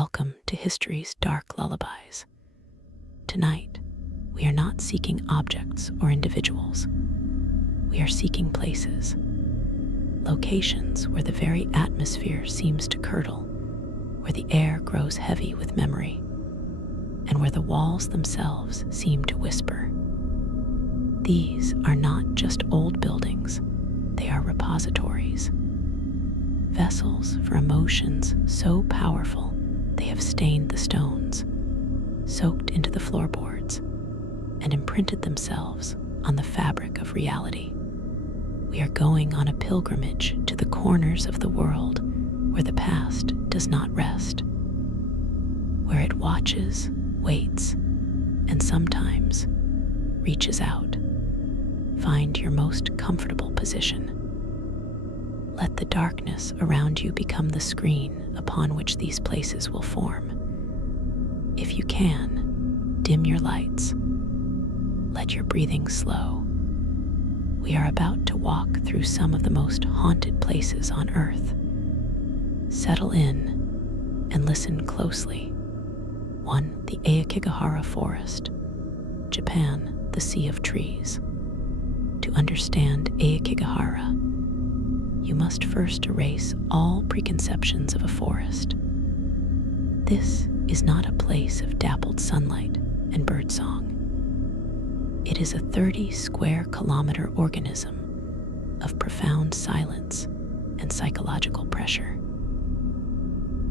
Welcome to history's dark lullabies. Tonight, we are not seeking objects or individuals. We are seeking places, locations where the very atmosphere seems to curdle, where the air grows heavy with memory, and where the walls themselves seem to whisper. These are not just old buildings, they are repositories, vessels for emotions so powerful they have stained the stones, soaked into the floorboards, and imprinted themselves on the fabric of reality. We are going on a pilgrimage to the corners of the world where the past does not rest, where it watches, waits, and sometimes reaches out. Find your most comfortable position. Let the darkness around you become the screen upon which these places will form. If you can, dim your lights. Let your breathing slow. We are about to walk through some of the most haunted places on Earth. Settle in and listen closely. 1. The Aokigahara Forest, Japan, the Sea of Trees. To understand Aokigahara, you must first erase all preconceptions of a forest. This is not a place of dappled sunlight and birdsong. It is a 30 square kilometer organism of profound silence and psychological pressure.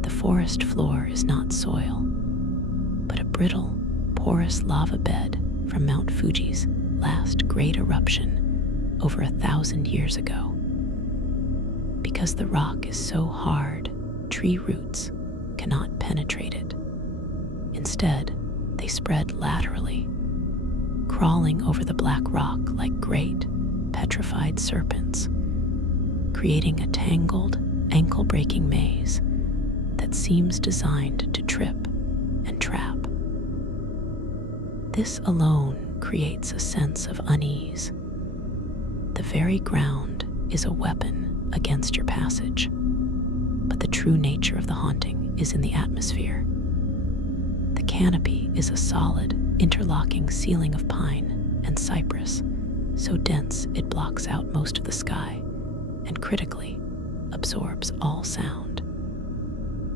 The forest floor is not soil, but a brittle, porous lava bed from Mount Fuji's last great eruption over 1,000 years ago. Because the rock is so hard, tree roots cannot penetrate it. Instead, they spread laterally, crawling over the black rock like great, petrified serpents, creating a tangled, ankle-breaking maze that seems designed to trip and trap. This alone creates a sense of unease. The very ground is a weapon against your passage, but the true nature of the haunting is in the atmosphere. The canopy is a solid, interlocking ceiling of pine and cypress, so dense it blocks out most of the sky and critically absorbs all sound.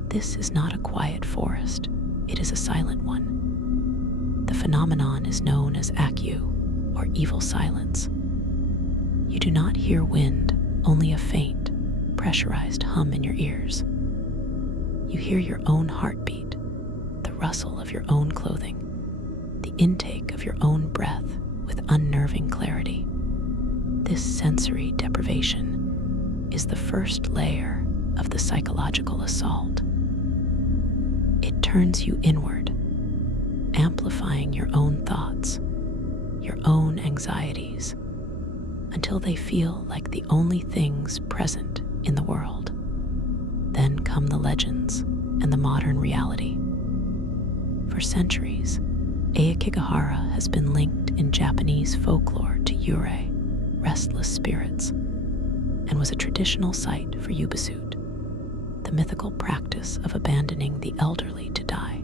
This is not a quiet forest, it is a silent one. The phenomenon is known as ACU, or evil silence. You do not hear wind, only a faint, pressurized hum in your ears. You hear your own heartbeat, the rustle of your own clothing, the intake of your own breath with unnerving clarity. This sensory deprivation is the first layer of the psychological assault. It turns you inward, amplifying your own thoughts, your own anxieties, until they feel like the only things present in the world. Then come the legends and the modern reality. For centuries, Aokigahara has been linked in Japanese folklore to yurei, restless spirits, and was a traditional site for yubasut, the mythical practice of abandoning the elderly to die.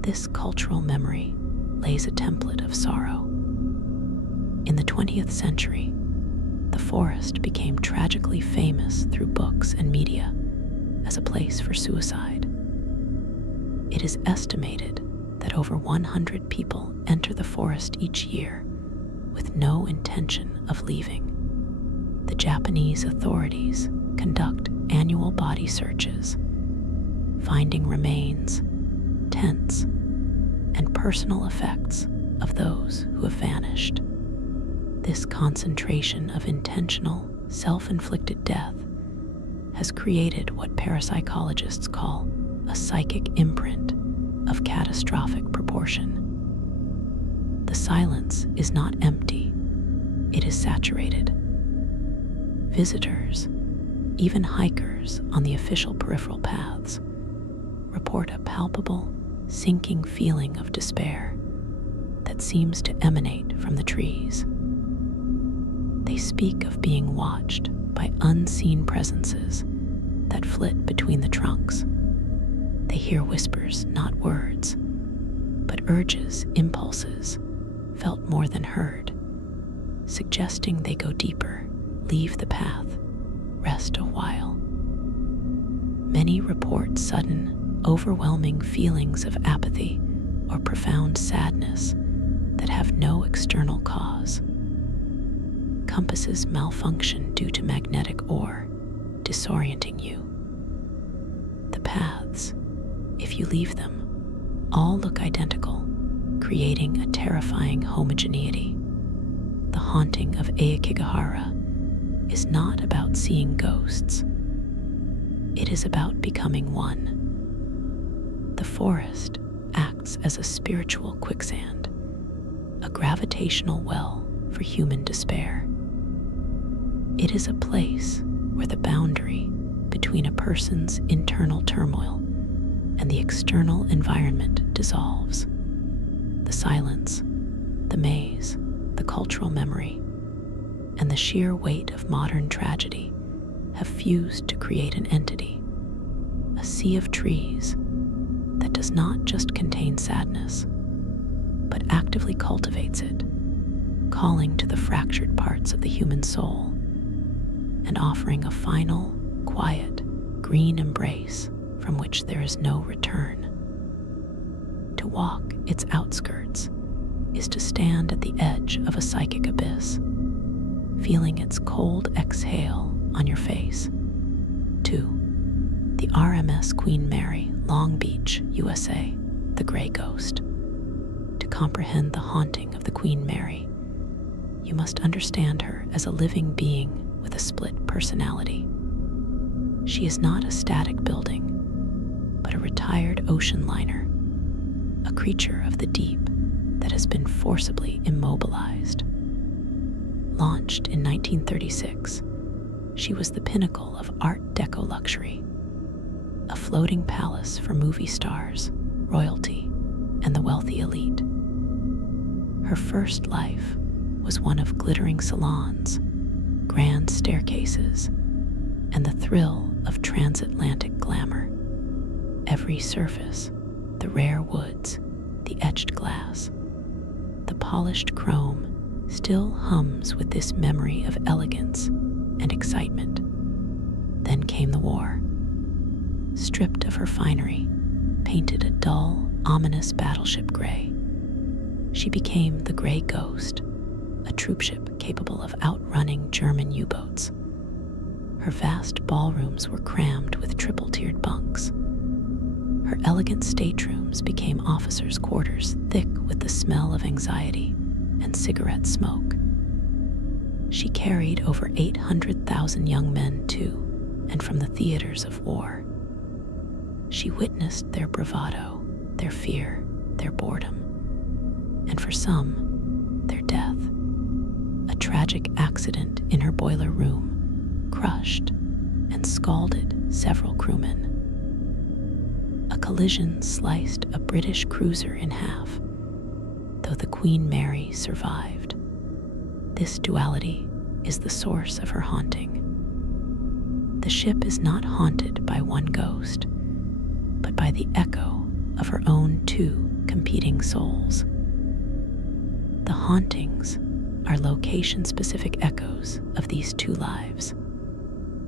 This cultural memory lays a template of sorrow. In the 20th century, the forest became tragically famous through books and media as a place for suicide. It is estimated that over 100 people enter the forest each year with no intention of leaving. The Japanese authorities conduct annual body searches, finding remains, tents, and personal effects of those who have vanished. This concentration of intentional, self-inflicted death has created what parapsychologists call a psychic imprint of catastrophic proportion. The silence is not empty, it is saturated. Visitors, even hikers on the official peripheral paths, report a palpable, sinking feeling of despair that seems to emanate from the trees. They speak of being watched by unseen presences that flit between the trunks. They hear whispers, not words, but urges, impulses, felt more than heard, suggesting they go deeper, leave the path, rest a while. Many report sudden, overwhelming feelings of apathy or profound sadness that have no external cause. Compasses malfunction due to magnetic ore, disorienting you. The paths, if you leave them, all look identical, creating a terrifying homogeneity. The haunting of Aokigahara is not about seeing ghosts. It is about becoming one. The forest acts as a spiritual quicksand, a gravitational well for human despair. It is a place where the boundary between a person's internal turmoil and the external environment dissolves. The silence, the maze, the cultural memory, and the sheer weight of modern tragedy have fused to create an entity, a sea of trees that does not just contain sadness, but actively cultivates it, calling to the fractured parts of the human soul and offering a final, quiet, green embrace from which there is no return. To walk its outskirts is to stand at the edge of a psychic abyss, feeling its cold exhale on your face. 2. The RMS Queen Mary, Long Beach, USA, the Gray Ghost. To comprehend the haunting of the Queen Mary, you must understand her as a living being with a split personality. She is not a static building, but a retired ocean liner, a creature of the deep that has been forcibly immobilized. Launched in 1936, she was the pinnacle of Art Deco luxury, a floating palace for movie stars, royalty, and the wealthy elite. Her first life was one of glittering salons, grand staircases, and the thrill of transatlantic glamour. Every surface, the rare woods, the etched glass, the polished chrome still hums with this memory of elegance and excitement. Then came the war. Stripped of her finery, painted a dull, ominous battleship gray, she became the Gray Ghost, a troopship capable of outrunning German U-boats. Her vast ballrooms were crammed with triple-tiered bunks. Her elegant staterooms became officers' quarters thick with the smell of anxiety and cigarette smoke. She carried over 800,000 young men to and from the theaters of war. She witnessed their bravado, their fear, their boredom, and for some, their death. A tragic accident in her boiler room crushed and scalded several crewmen. A collision sliced a British cruiser in half, though the Queen Mary survived. This duality is the source of her haunting. The ship is not haunted by one ghost, but by the echo of her own two competing souls. The hauntings are location-specific echoes of these two lives.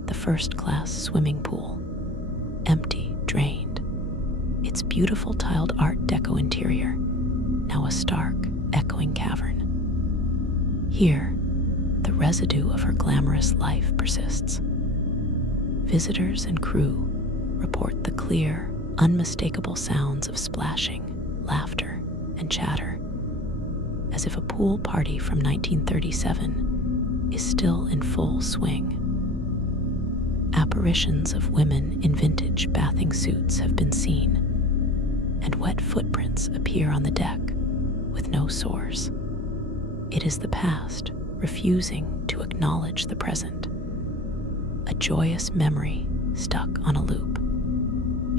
The first-class swimming pool, empty, drained, its beautiful tiled Art Deco interior, now a stark, echoing cavern. Here, the residue of her glamorous life persists. Visitors and crew report the clear, unmistakable sounds of splashing, laughter, and chatter, as if a pool party from 1937 is still in full swing. Apparitions of women in vintage bathing suits have been seen, and wet footprints appear on the deck with no source. It is the past refusing to acknowledge the present, a joyous memory stuck on a loop.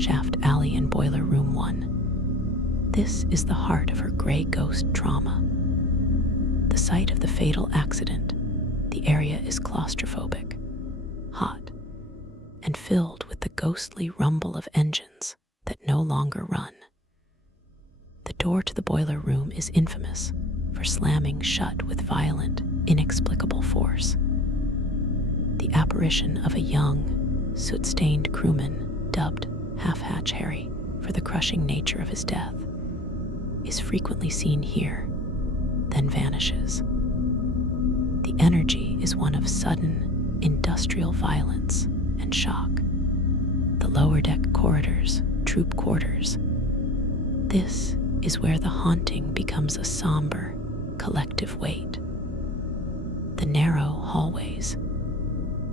Shaft Alley in Boiler Room 1. This is the heart of her Gray Ghost trauma. The site of the fatal accident, the area is claustrophobic, hot, and filled with the ghostly rumble of engines that no longer run. The door to the boiler room is infamous for slamming shut with violent, inexplicable force. The apparition of a young, soot-stained crewman, dubbed Half-Hatch Harry for the crushing nature of his death, is frequently seen here, then vanishes. The energy is one of sudden, industrial violence and shock. The lower deck corridors, troop quarters. This is where the haunting becomes a somber, collective weight. The narrow hallways,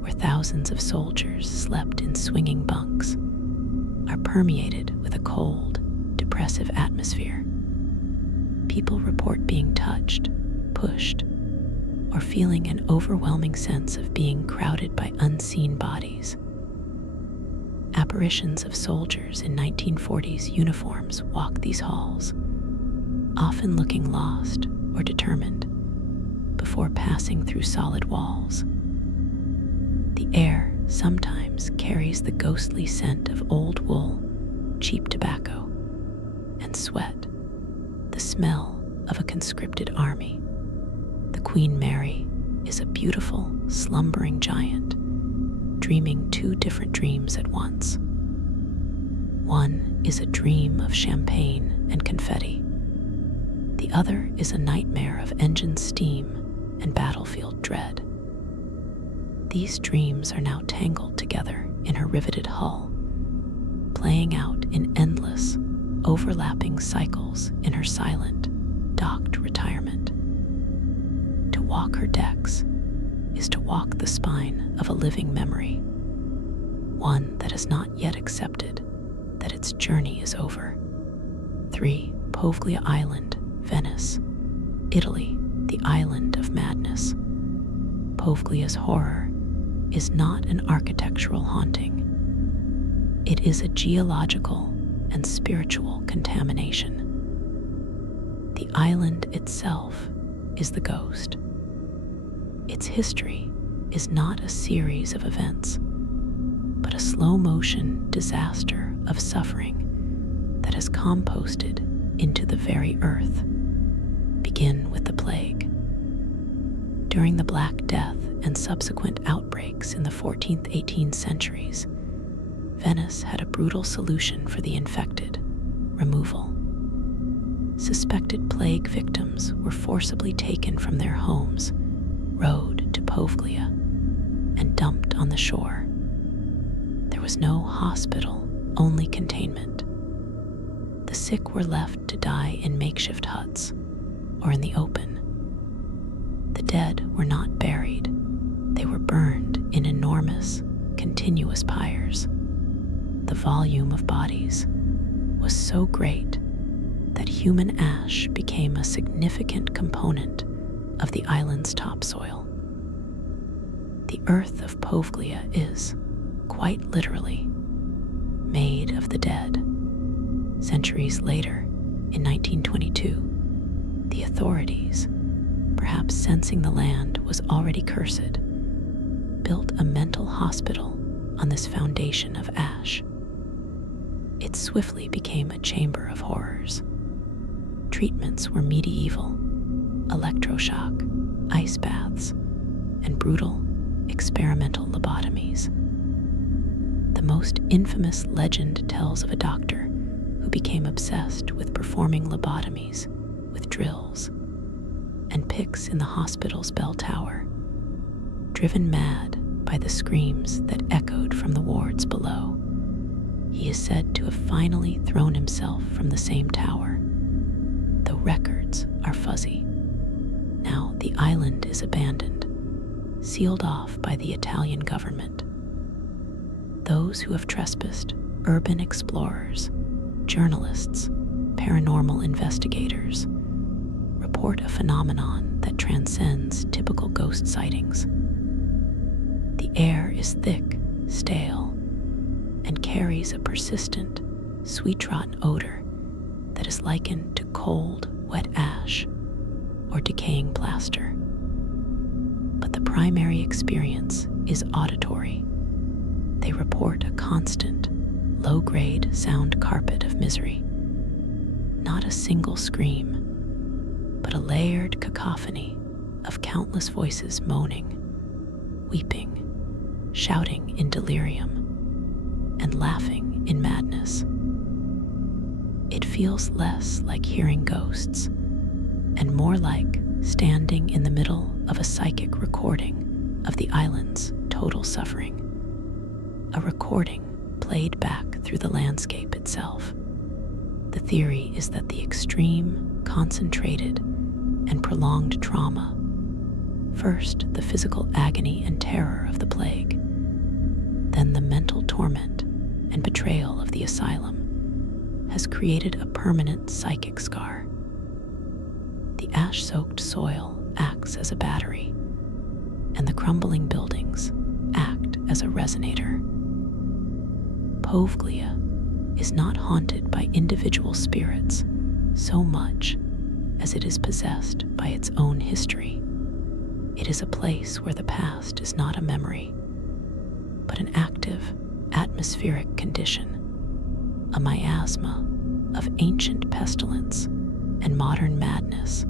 where thousands of soldiers slept in swinging bunks, are permeated with a cold, depressive atmosphere. People report being touched, pushed, or feeling an overwhelming sense of being crowded by unseen bodies. Apparitions of soldiers in 1940s uniforms walk these halls, often looking lost or determined, before passing through solid walls. The air sometimes carries the ghostly scent of old wool, cheap tobacco, and sweat, the smell of a conscripted army. The Queen Mary is a beautiful, slumbering giant, dreaming two different dreams at once. One is a dream of champagne and confetti. The other is a nightmare of engine steam and battlefield dread. These dreams are now tangled together in her riveted hull, playing out in endless, overlapping cycles in her silent, docked retirement. To walk her decks is to walk the spine of a living memory, one that has not yet accepted that its journey is over. 3. Poveglia Island, Venice, Italy, the island of madness. Poveglia's horror is not an architectural haunting. It is a geological and spiritual contamination. The island itself is the ghost. Its history is not a series of events, but a slow-motion disaster of suffering that has composted into the very earth. Begin with the plague. During the Black Death and subsequent outbreaks in the 14th, 18th centuries, Venice had a brutal solution for the infected: removal. Suspected plague victims were forcibly taken from their homes, rowed to Poveglia, and dumped on the shore. There was no hospital, only containment. The sick were left to die in makeshift huts or in the open. The dead were not buried. They were burned in enormous, continuous pyres. The volume of bodies was so great that human ash became a significant component of the island's topsoil. The earth of Poveglia is, quite literally, made of the dead. Centuries later, in 1922, the authorities, perhaps sensing the land was already cursed, built a mental hospital on this foundation of ash. It swiftly became a chamber of horrors. Treatments were medieval: electroshock, ice baths, and brutal, experimental lobotomies. The most infamous legend tells of a doctor who became obsessed with performing lobotomies with drills and picks in the hospital's bell tower, driven mad by the screams that echoed from the wards below. He is said to have finally thrown himself from the same tower, though records are fuzzy. Now the island is abandoned, sealed off by the Italian government. Those who have trespassed, urban explorers, journalists, paranormal investigators, report a phenomenon that transcends typical ghost sightings. The air is thick, stale, and carries a persistent, sweet-rotten odor that is likened to cold, wet ash or decaying plaster. But the primary experience is auditory. They report a constant, low-grade sound carpet of misery. Not a single scream, but a layered cacophony of countless voices moaning, weeping, shouting in delirium, and laughing in madness. It feels less like hearing ghosts and more like standing in the middle of a psychic recording of the island's total suffering. A recording played back through the landscape itself. The theory is that the extreme, concentrated, and prolonged trauma, first the physical agony and terror of the plague, then the mental torment and betrayal of the asylum, has created a permanent psychic scar. The ash-soaked soil acts as a battery, and the crumbling buildings act as a resonator. Poveglia is not haunted by individual spirits so much as it is possessed by its own history. It is a place where the past is not a memory, but an active, atmospheric condition, a miasma of ancient pestilence and modern madness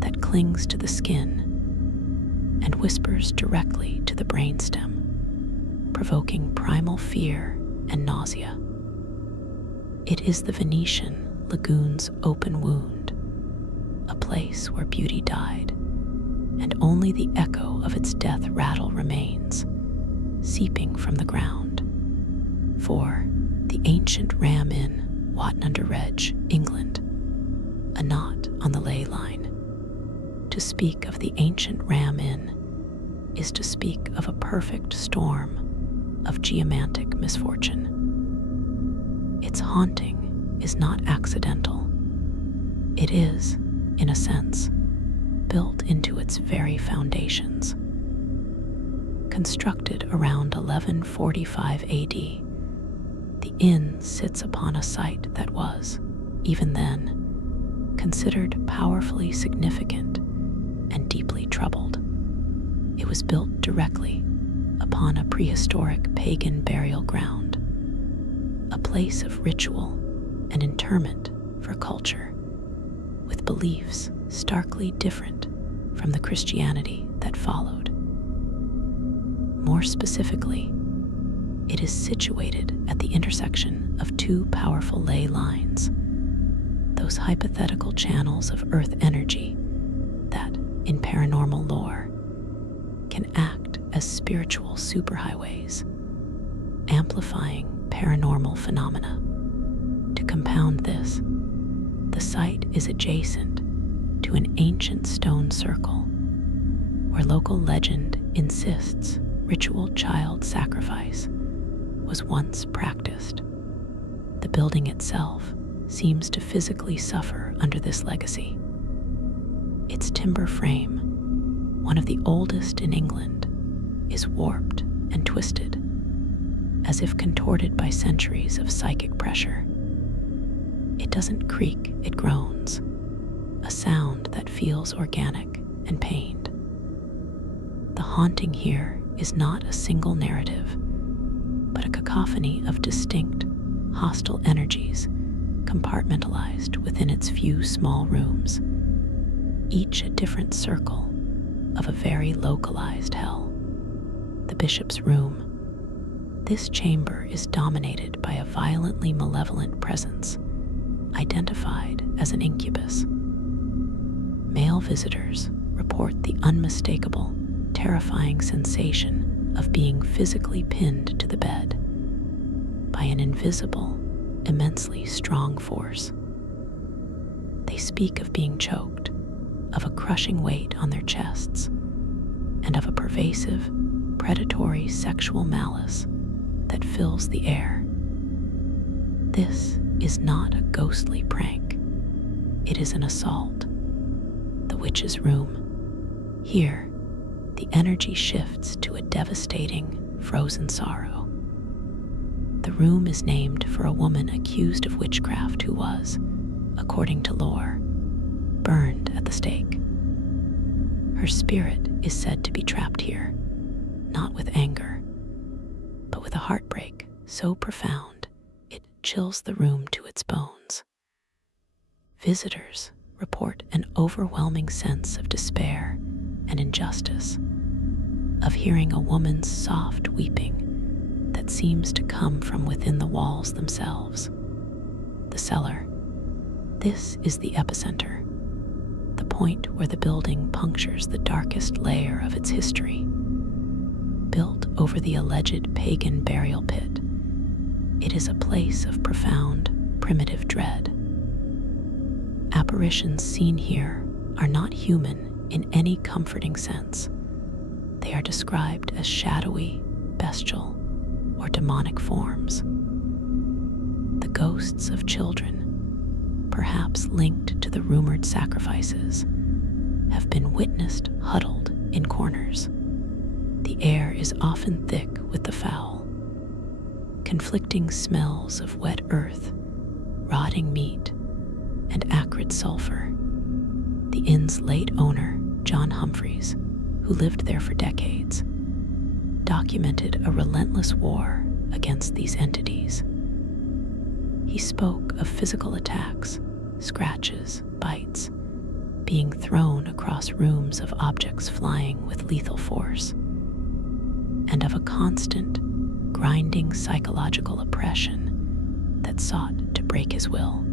that clings to the skin and whispers directly to the brainstem, provoking primal fear and nausea. It is the Venetian lagoon's open wound, a place where beauty died, and only the echo of its death rattle remains, seeping from the ground. For the ancient Ram Inn, Watton-under-Redge, England, a knot on the ley line. To speak of the ancient Ram Inn is to speak of a perfect storm of geomantic misfortune. Its haunting is not accidental. It is, in a sense, built into its very foundations. Constructed around 1145 AD, the inn sits upon a site that was, even then, considered powerfully significant and deeply troubled. It was built directly upon a prehistoric pagan burial ground, a place of ritual and interment for culture, with beliefs starkly different from the Christianity that followed. More specifically, it is situated at the intersection of two powerful ley lines, those hypothetical channels of earth energy that, in paranormal lore, can act as spiritual superhighways, amplifying paranormal phenomena. To compound this, the site is adjacent to an ancient stone circle where local legend insists ritual child sacrifice was once practiced. The building itself seems to physically suffer under this legacy. Its timber frame, one of the oldest in England, is warped and twisted, as if contorted by centuries of psychic pressure. It doesn't creak, it groans, a sound that feels organic and pained. The haunting here is not a single narrative, but a cacophony of distinct, hostile energies compartmentalized within its few small rooms, each a different circle of a very localized hell. The bishop's room. This chamber is dominated by a violently malevolent presence, identified as an incubus. Male visitors report the unmistakable, terrifying sensation of being physically pinned to the bed by an invisible, immensely strong force. They speak of being choked, of a crushing weight on their chests, and of a pervasive, predatory sexual malice that fills the air. This is not a ghostly prank. It is an assault. The witch's room. Here, the energy shifts to a devastating, frozen sorrow. The room is named for a woman accused of witchcraft who was, according to lore, burned at the stake. Her spirit is said to be trapped here, not with anger, but with a heartbreak so profound chills the room to its bones. Visitors report an overwhelming sense of despair and injustice, of hearing a woman's soft weeping that seems to come from within the walls themselves. The cellar. This is the epicenter, the point where the building punctures the darkest layer of its history. Built over the alleged pagan burial pit, it is a place of profound, primitive dread. Apparitions seen here are not human in any comforting sense. They are described as shadowy, bestial, or demonic forms. The ghosts of children, perhaps linked to the rumored sacrifices, have been witnessed huddled in corners. The air is often thick with the foul. Conflicting smells of wet earth, rotting meat, and acrid sulfur. The inn's late owner, John Humphreys, who lived there for decades, documented a relentless war against these entities. He spoke of physical attacks, scratches, bites, being thrown across rooms of objects flying with lethal force, and of a constant, grinding psychological oppression that sought to break his will.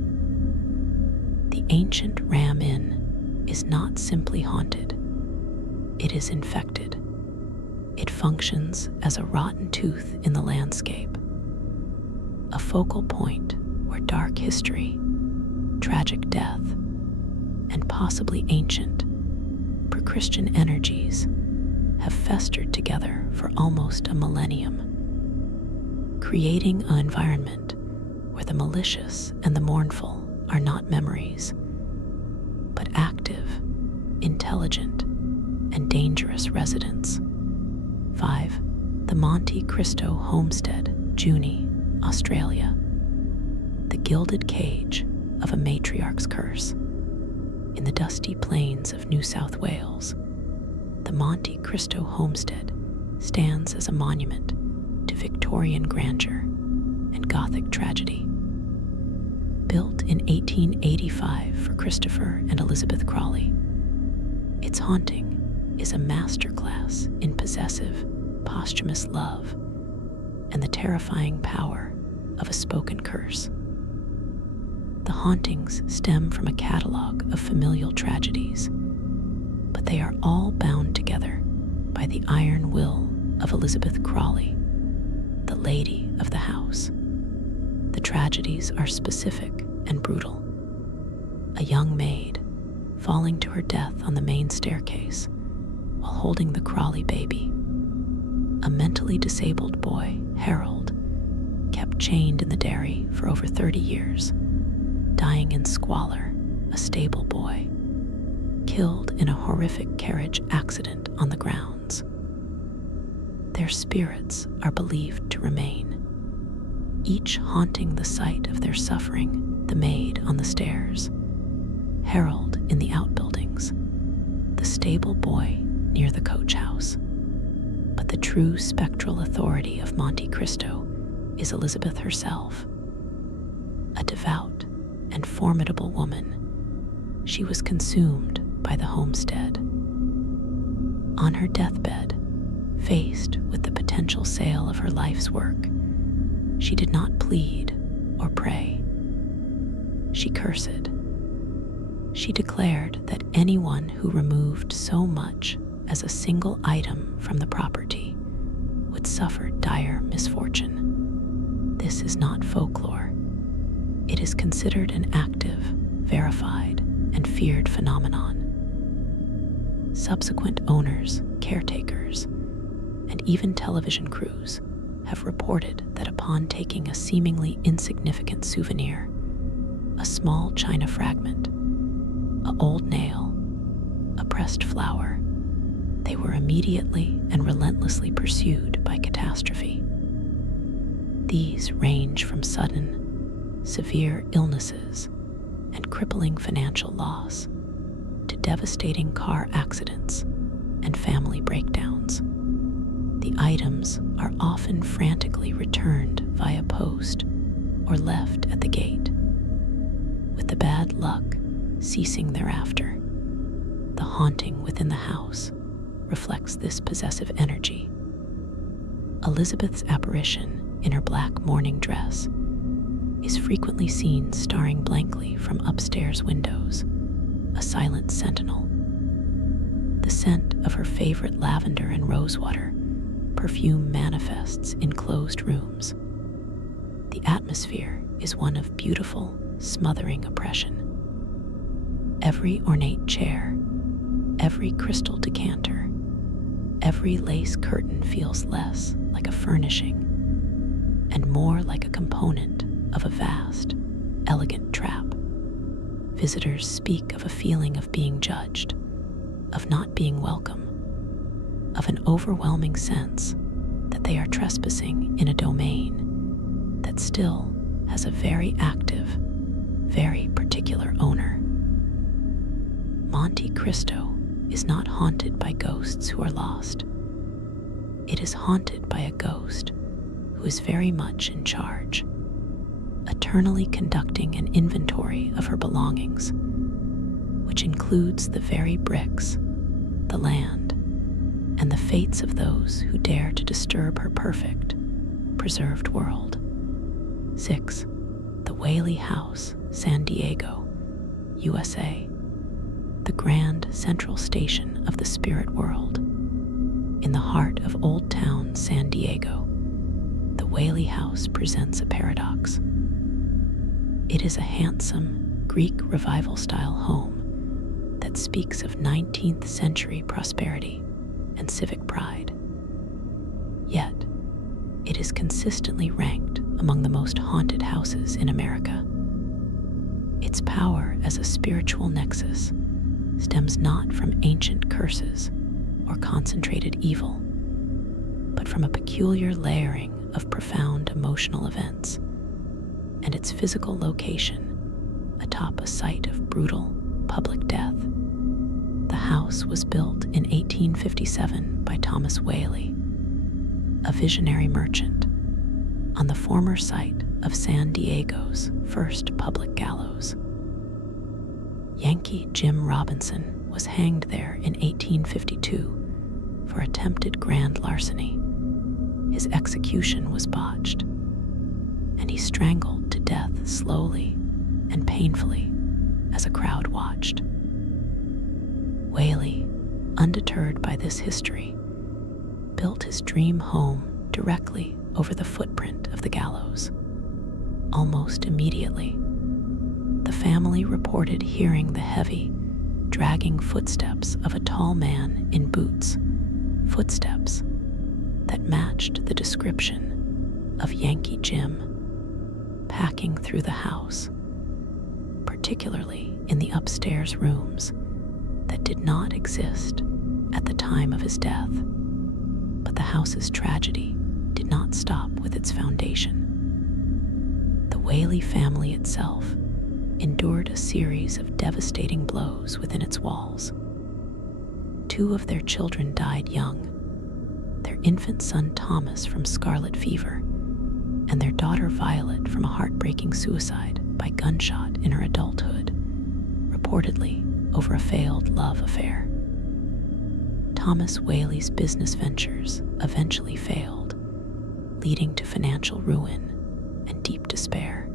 The ancient Ram Inn is not simply haunted, it is infected. It functions as a rotten tooth in the landscape, a focal point where dark history, tragic death, and possibly ancient, pre-Christian energies have festered together for almost a millennium, creating an environment where the malicious and the mournful are not memories, but active, intelligent, and dangerous residents. 5. The Monte Cristo Homestead, Junee, Australia. The gilded cage of a matriarch's curse. In the dusty plains of New South Wales, the Monte Cristo Homestead stands as a monument to Victorian grandeur and Gothic tragedy. Built in 1885 for Christopher and Elizabeth Crawley, its haunting is a masterclass in possessive, posthumous love and the terrifying power of a spoken curse. The hauntings stem from a catalog of familial tragedies, but they are all bound together by the iron will of Elizabeth Crawley, the lady of the house. The tragedies are specific and brutal. A young maid falling to her death on the main staircase while holding the Crawley baby. A mentally disabled boy, Harold, kept chained in the dairy for over 30 years, dying in squalor, a stable boy, killed in a horrific carriage accident on the grounds. Their spirits are believed to remain, each haunting the site of their suffering, the maid on the stairs, Harold in the outbuildings, the stable boy near the coach house. But the true spectral authority of Monte Cristo is Elizabeth herself. A devout and formidable woman, she was consumed by the homestead. On her deathbed, faced with the potential sale of her life's work, she did not plead or pray. She cursed. She declared that anyone who removed so much as a single item from the property would suffer dire misfortune. This is not folklore. It is considered an active, verified, and feared phenomenon. Subsequent owners, caretakers, and even television crews have reported that upon taking a seemingly insignificant souvenir, a small china fragment, an old nail, a pressed flower, they were immediately and relentlessly pursued by catastrophe. These range from sudden, severe illnesses and crippling financial loss to devastating car accidents and family breakdowns. The items are often frantically returned via post or left at the gate, with the bad luck ceasing thereafter. The haunting within the house reflects this possessive energy. Elizabeth's apparition in her black mourning dress is frequently seen staring blankly from upstairs windows, a silent sentinel. The scent of her favorite lavender and rosewater perfume manifests in closed rooms. The atmosphere is one of beautiful, smothering oppression. Every ornate chair, every crystal decanter, every lace curtain feels less like a furnishing and more like a component of a vast, elegant trap. Visitors speak of a feeling of being judged, of not being welcome, of an overwhelming sense that they are trespassing in a domain that still has a very active, very particular owner. Monte Cristo is not haunted by ghosts who are lost. It is haunted by a ghost who is very much in charge, eternally conducting an inventory of her belongings, which includes the very bricks, the land, and the fates of those who dare to disturb her perfect, preserved world. 6. The Whaley House, San Diego, USA. The grand central station of the spirit world. In the heart of Old Town San Diego, the Whaley House presents a paradox. It is a handsome Greek revival-style home that speaks of 19th century prosperity and civic pride. Yet, it is consistently ranked among the most haunted houses in America. Its power as a spiritual nexus stems not from ancient curses or concentrated evil, but from a peculiar layering of profound emotional events, and its physical location atop a site of brutal public death. The house was built in 1857 by Thomas Whaley, a visionary merchant, on the former site of San Diego's first public gallows. Yankee Jim Robinson was hanged there in 1852 for attempted grand larceny. His execution was botched, and he strangled to death slowly and painfully as a crowd watched. Whaley, undeterred by this history, built his dream home directly over the footprint of the gallows. Almost immediately, the family reported hearing the heavy, dragging footsteps of a tall man in boots, footsteps that matched the description of Yankee Jim packing through the house, particularly in the upstairs rooms that did not exist at the time of his death. But the house's tragedy did not stop with its foundation. The Whaley family itself endured a series of devastating blows within its walls. 2 of their children died young, their infant son Thomas from scarlet fever, and their daughter Violet from a heartbreaking suicide by gunshot in her adulthood, reportedly over a failed love affair. Thomas Whaley's business ventures eventually failed, leading to financial ruin and deep despair.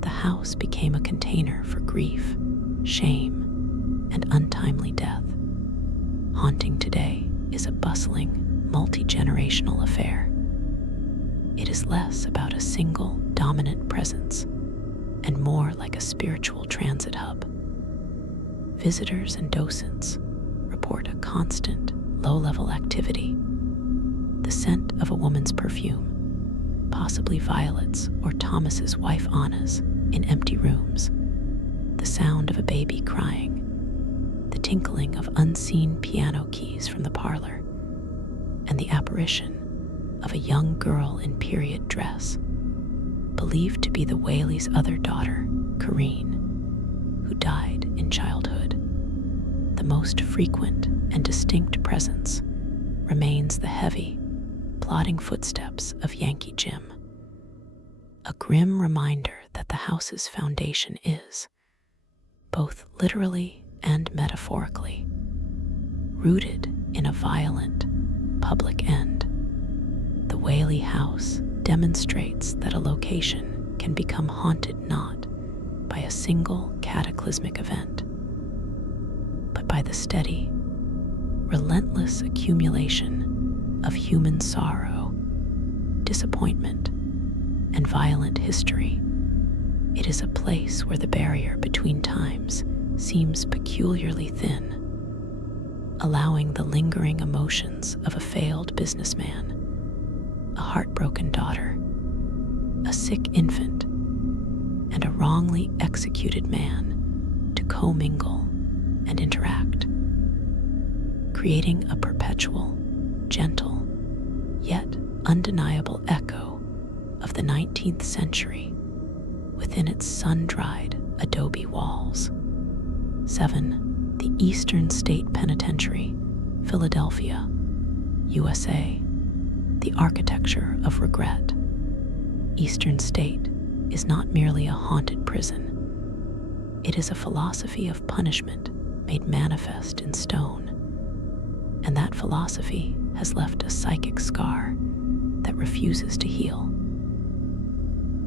The house became a container for grief, shame, and untimely death. Haunting today is a bustling, multi-generational affair. It is less about a single dominant presence and more like a spiritual transit hub. Visitors and docents report a constant, low-level activity. The scent of a woman's perfume, possibly Violet's or Thomas's wife Anna's, in empty rooms, the sound of a baby crying, the tinkling of unseen piano keys from the parlor, and the apparition of a young girl in period dress, believed to be the Whaley's other daughter, Corinne, who died in childhood. The most frequent and distinct presence remains the heavy, plodding footsteps of Yankee Jim. a grim reminder that the house's foundation is, both literally and metaphorically, rooted in a violent public end. The Whaley House demonstrates that a location can become haunted not by a single cataclysmic event, but by the steady, relentless accumulation of human sorrow, disappointment, and violent history. It is a place where the barrier between times seems peculiarly thin, allowing the lingering emotions of a failed businessman, a heartbroken daughter, a sick infant, and a wrongly executed man to commingle and interact, creating a perpetual, gentle, yet undeniable echo of the 19th century within its sun-dried adobe walls. 7. The Eastern State Penitentiary, Philadelphia, USA. The architecture of regret. Eastern State is not merely a haunted prison. It is a philosophy of punishment made manifest in stone. And that philosophy has left a psychic scar that refuses to heal.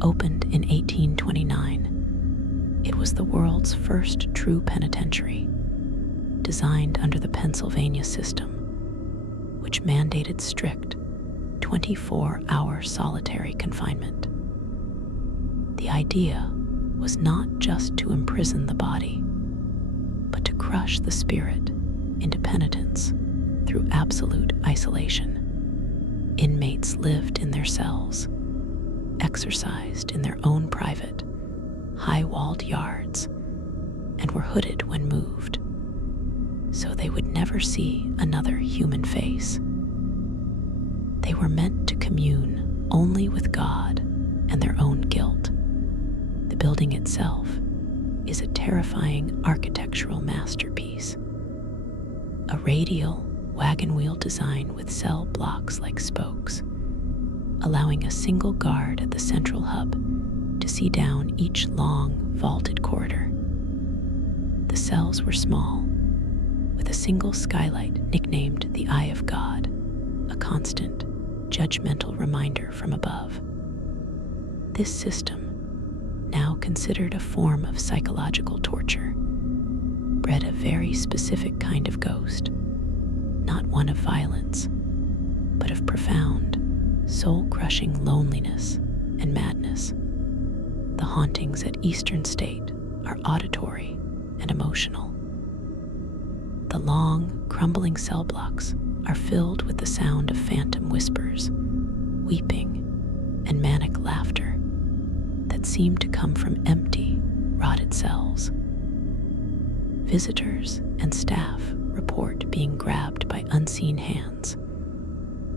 Opened in 1829, it was the world's first true penitentiary, designed under the Pennsylvania system, which mandated strict 24-hour solitary confinement. The idea was not just to imprison the body, but to crush the spirit into penitence through absolute isolation. Inmates lived in their cells, exercised in their own private, high-walled yards, and were hooded when moved, so they would never see another human face. They were meant to commune only with God and their own guilt. The building itself is a terrifying architectural masterpiece. A radial wagon wheel design with cell blocks like spokes, allowing a single guard at the central hub to see down each long, vaulted corridor. The cells were small, with a single skylight nicknamed the Eye of God, a constant, judgmental reminder from above. This system, now considered a form of psychological torture, bred a very specific kind of ghost, not one of violence, but of profound, soul-crushing loneliness and madness. The hauntings at Eastern State are auditory and emotional. The long, crumbling cell blocks are filled with the sound of phantom whispers, weeping, and manic laughter that seem to come from empty, rotted cells. Visitors and staff report being grabbed by unseen hands,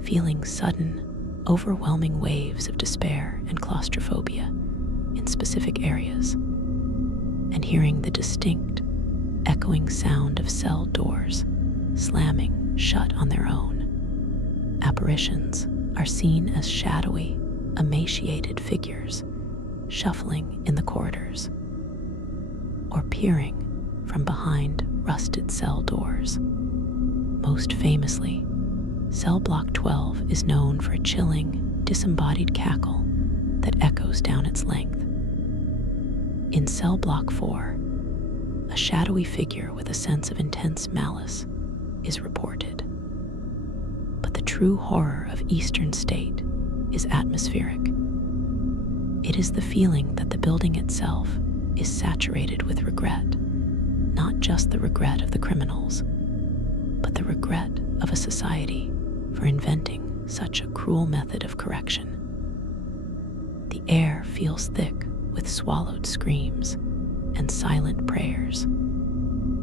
feeling sudden, overwhelming waves of despair and claustrophobia in specific areas, and hearing the distinct, echoing sound of cell doors slamming shut on their own. Apparitions are seen as shadowy, emaciated figures shuffling in the corridors or peering from behind rusted cell doors. Most famously, cell block 12 is known for a chilling, disembodied cackle that echoes down its length. In cell block 4, a shadowy figure with a sense of intense malice is reported. But the true horror of Eastern State is atmospheric. It is the feeling that the building itself is saturated with regret, not just the regret of the criminals, but the regret of a society for inventing such a cruel method of correction. The air feels thick with swallowed screams and silent prayers.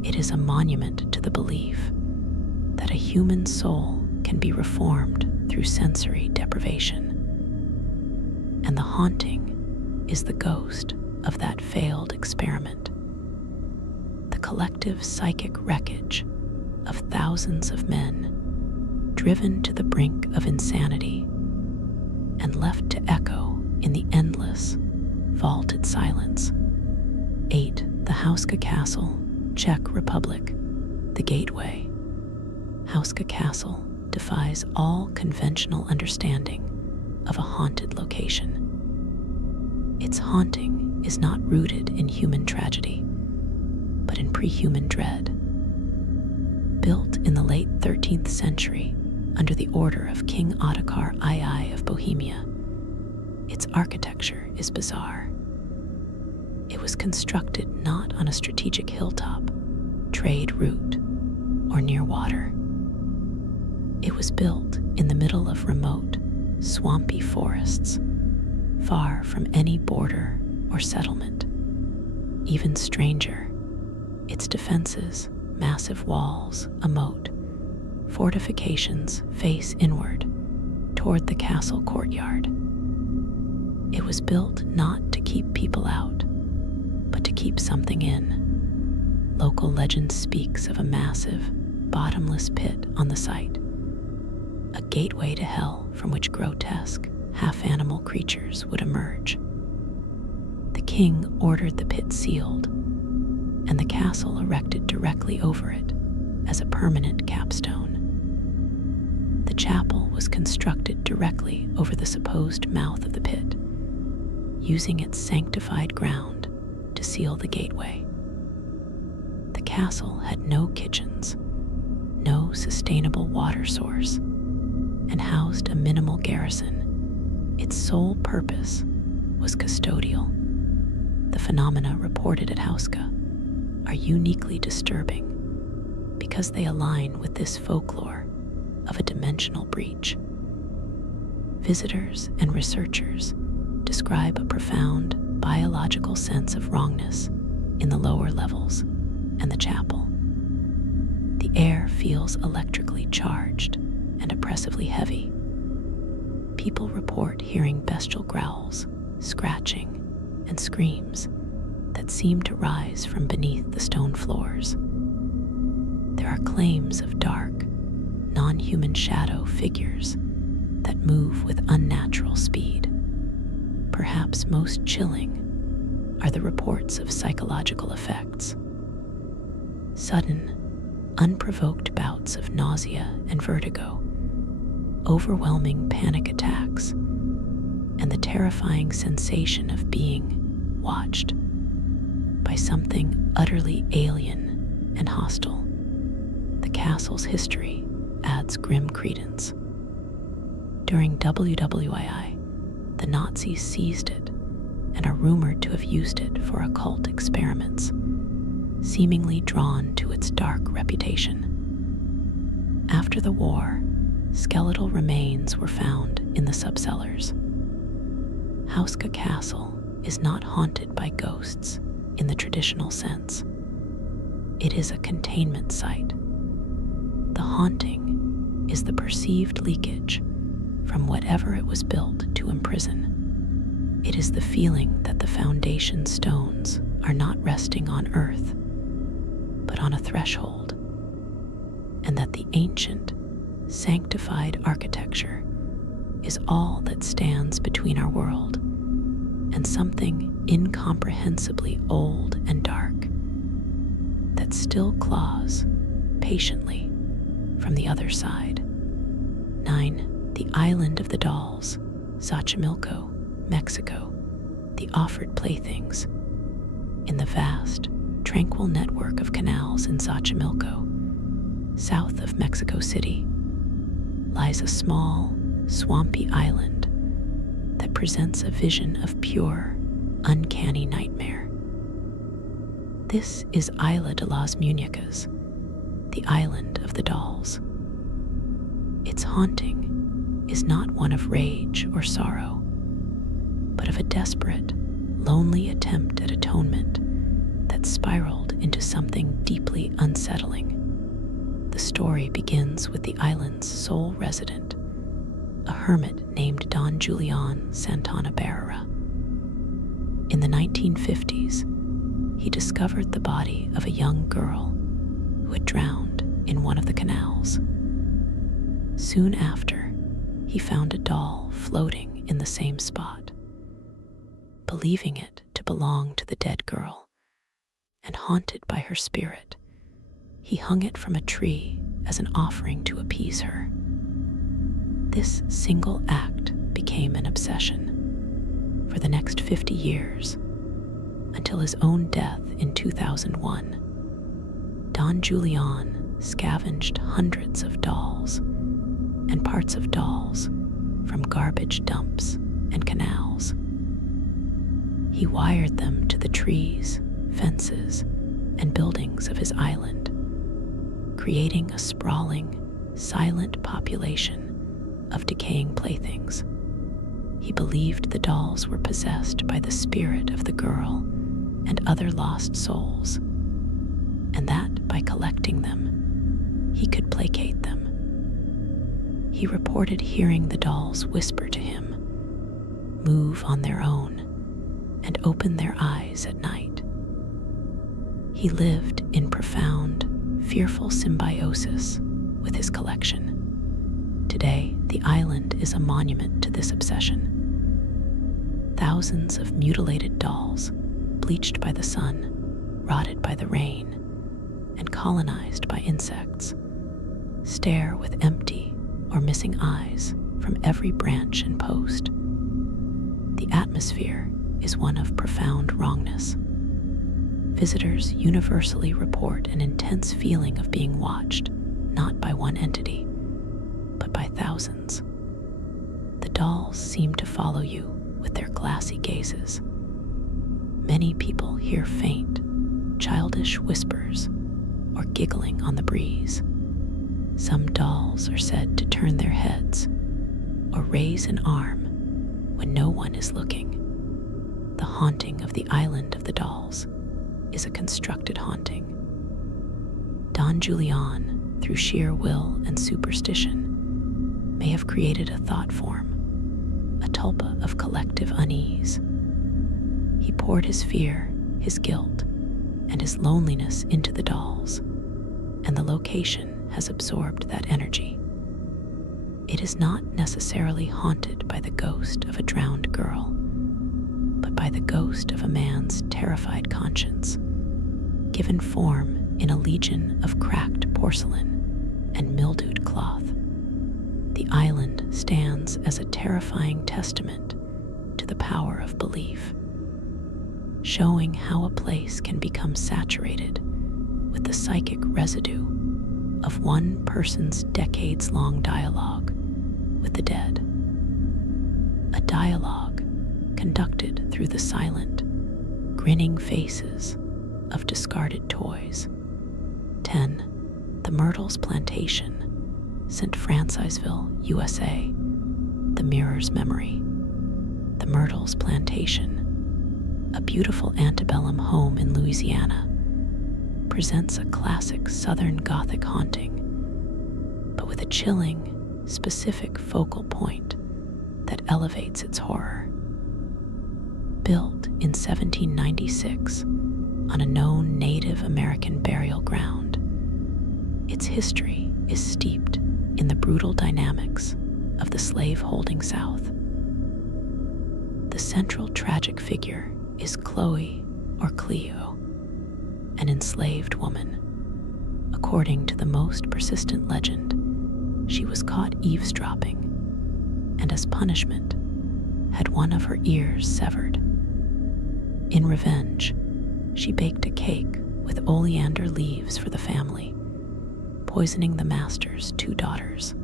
It is a monument to the belief that a human soul can be reformed through sensory deprivation. And the haunting is the ghost of that failed experiment. The collective psychic wreckage of thousands of men driven to the brink of insanity and left to echo in the endless, vaulted silence. 8. The Hauska Castle, Czech Republic, the Gateway. Hauska Castle defies all conventional understanding of a haunted location. Its haunting is not rooted in human tragedy, but in pre-human dread. Built in the late 13th century under the order of King Ottokar II of Bohemia, its architecture is bizarre. It was constructed not on a strategic hilltop, trade route, or near water. It was built in the middle of remote, swampy forests, far from any border or settlement. Even stranger, its defenses, massive walls, a moat, fortifications face inward toward the castle courtyard. It was built not to keep people out, but to keep something in. Local legend speaks of a massive, bottomless pit on the site, a gateway to hell from which grotesque, half-animal creatures would emerge. The king ordered the pit sealed, and the castle erected directly over it as a permanent capstone. The chapel was constructed directly over the supposed mouth of the pit, using its sanctified ground to seal the gateway. The castle had no kitchens, no sustainable water source, and housed a minimal garrison. Its sole purpose was custodial. The phenomena reported at Hauska are uniquely disturbing because they align with this folklore of a dimensional breach. Visitors and researchers describe a profound biological sense of wrongness in the lower levels and the chapel. The air feels electrically charged and oppressively heavy. People report hearing bestial growls, scratching, and screams that seem to rise from beneath the stone floors. There are claims of dark, non-human shadow figures that move with unnatural speed. Perhaps most chilling are the reports of psychological effects. Sudden, unprovoked bouts of nausea and vertigo, overwhelming panic attacks, and the terrifying sensation of being watched by something utterly alien and hostile. The castle's history adds grim credence. During WWII, the Nazis seized it and are rumored to have used it for occult experiments, seemingly drawn to its dark reputation. After the war, skeletal remains were found in the subcellars. Hauska Castle is not haunted by ghosts in the traditional sense. It is a containment site. The haunting is the perceived leakage from whatever it was built to imprison. It is the feeling that the foundation stones are not resting on earth, but on a threshold, and that the ancient, sanctified architecture is all that stands between our world and something incomprehensibly old and dark that still claws patiently from the other side. 9. The Island of the Dolls, Xochimilco, Mexico, the offered playthings. In the vast, tranquil network of canals in Xochimilco, south of Mexico City, lies a small, swampy island that presents a vision of pure, uncanny nightmare. This is Isla de las Muñecas, the Island of the Dolls. Its haunting is not one of rage or sorrow, but of a desperate, lonely attempt at atonement that spiraled into something deeply unsettling. The story begins with the island's sole resident, a hermit named Don Julian Santana Barrera. In the 1950s, he discovered the body of a young girl who had drowned in one of the canals. Soon after, he found a doll floating in the same spot. believing it to belong to the dead girl, and haunted by her spirit, he hung it from a tree as an offering to appease her. This single act became an obsession for the next 50 years, until his own death in 2001. Don Julian scavenged hundreds of dolls and parts of dolls from garbage dumps and canals. He wired them to the trees, fences, and buildings of his island, creating a sprawling, silent population of decaying playthings. He believed the dolls were possessed by the spirit of the girl and other lost souls, and that by collecting them, he could placate them. He reported hearing the dolls whisper to him, move on their own, and open their eyes at night. He lived in profound, fearful symbiosis with his collection. Today, the island is a monument to this obsession. Thousands of mutilated dolls, bleached by the sun, rotted by the rain, and colonized by insects, stare with empty or missing eyes from every branch and post. The atmosphere is one of profound wrongness. Visitors universally report an intense feeling of being watched, not by one entity, but by thousands. The dolls seem to follow you with their glassy gazes. Many people hear faint, childish whispers or giggling on the breeze. Some dolls are said to turn their heads or raise an arm when no one is looking. The haunting of the island of the dolls is a constructed haunting. Don Julian, through sheer will and superstition, may have created a thought form, a tulpa of collective unease. He poured his fear, his guilt, and his loneliness into the dolls, and the location has absorbed that energy. It is not necessarily haunted by the ghost of a drowned girl, but by the ghost of a man's terrified conscience, given form in a legion of cracked porcelain and mildewed cloth. The island stands as a terrifying testament to the power of belief, showing how a place can become saturated with the psychic residue of one person's decades-long dialogue with the dead. A dialogue conducted through the silent, grinning faces of discarded toys. 10. The Myrtles Plantation, St. Francisville, USA. The Mirror's Memory. The Myrtles Plantation, a beautiful antebellum home in Louisiana, presents a classic Southern Gothic haunting, but with a chilling, specific focal point that elevates its horror. Built in 1796 on a known Native American burial ground, its history is steeped in the brutal dynamics of the slave-holding South. The central tragic figure is Chloe, or Cleo, an enslaved woman. According to the most persistent legend, she was caught eavesdropping, and as punishment, had one of her ears severed. In revenge, she baked a cake with oleander leaves for the family, poisoning the master's 2 daughters.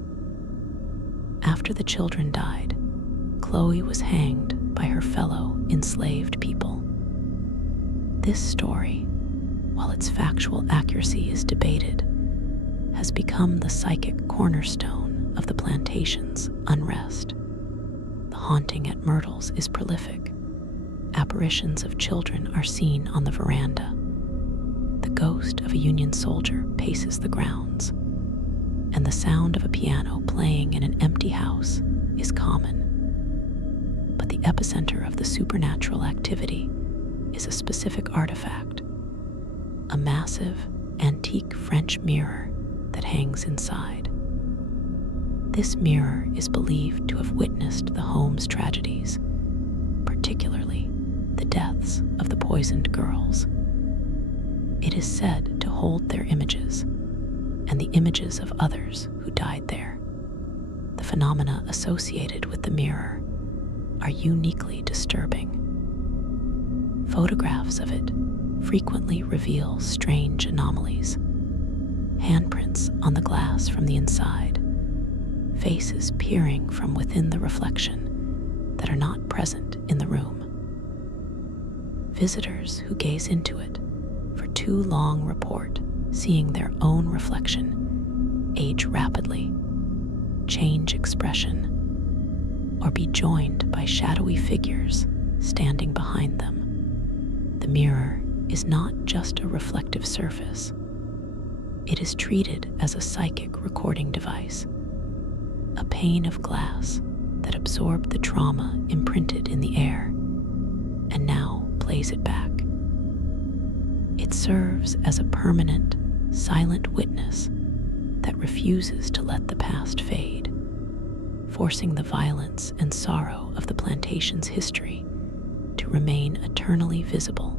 After the children died, Chloe was hanged by her fellow enslaved people. This story, while its factual accuracy is debated, has become the psychic cornerstone of the plantation's unrest. The haunting at Myrtles is prolific. Apparitions of children are seen on the veranda. The ghost of a Union soldier paces the grounds, and the sound of a piano playing in an empty house is common. But the epicenter of the supernatural activity is a specific artifact, a massive, antique French mirror that hangs inside. This mirror is believed to have witnessed the home's tragedies, particularly the deaths of the poisoned girls. It is said to hold their images and the images of others who died there. The phenomena associated with the mirror are uniquely disturbing. Photographs of it frequently reveal strange anomalies: handprints on the glass from the inside, faces peering from within the reflection that are not present in the room. Visitors who gaze into it for too long report seeing their own reflection age rapidly, change expression, or be joined by shadowy figures standing behind them. The mirror is not just a reflective surface. It is treated as a psychic recording device, a pane of glass that absorbed the trauma imprinted in the air and now plays it back. It serves as a permanent, silent witness that refuses to let the past fade, forcing the violence and sorrow of the plantation's history to remain eternally visible,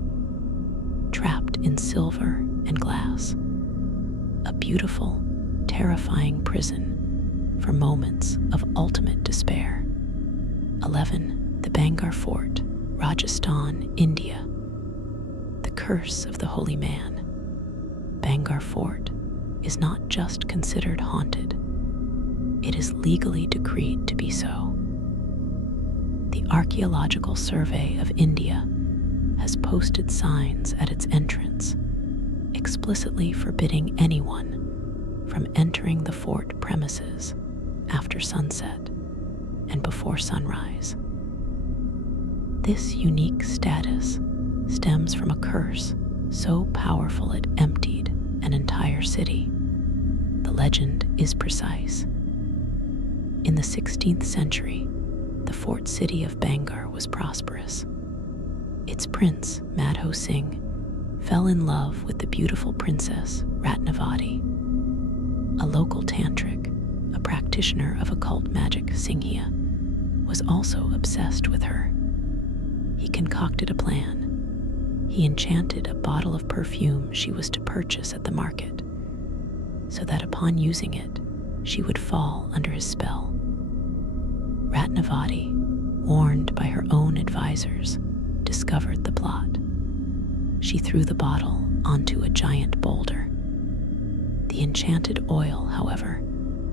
trapped in silver and glass, a beautiful, terrifying prison for moments of ultimate despair. 11. The Bangar Fort, Rajasthan, India. The curse of the holy man. Bangar Fort is not just considered haunted, it is legally decreed to be so. The Archaeological Survey of India has posted signs at its entrance, explicitly forbidding anyone from entering the fort premises after sunset and before sunrise. This unique status stems from a curse so powerful it emptied an entire city. The legend is precise. In the 16th century, the fort city of Bangar was prosperous. Its prince, Madho Singh, fell in love with the beautiful princess Ratnavati. A local tantric, a practitioner of occult magic Singhia, was also obsessed with her. He concocted a plan. He enchanted a bottle of perfume she was to purchase at the market, so that upon using it, she would fall under his spell. Ratnavati, warned by her own advisors, discovered the plot. She threw the bottle onto a giant boulder. The enchanted oil, however,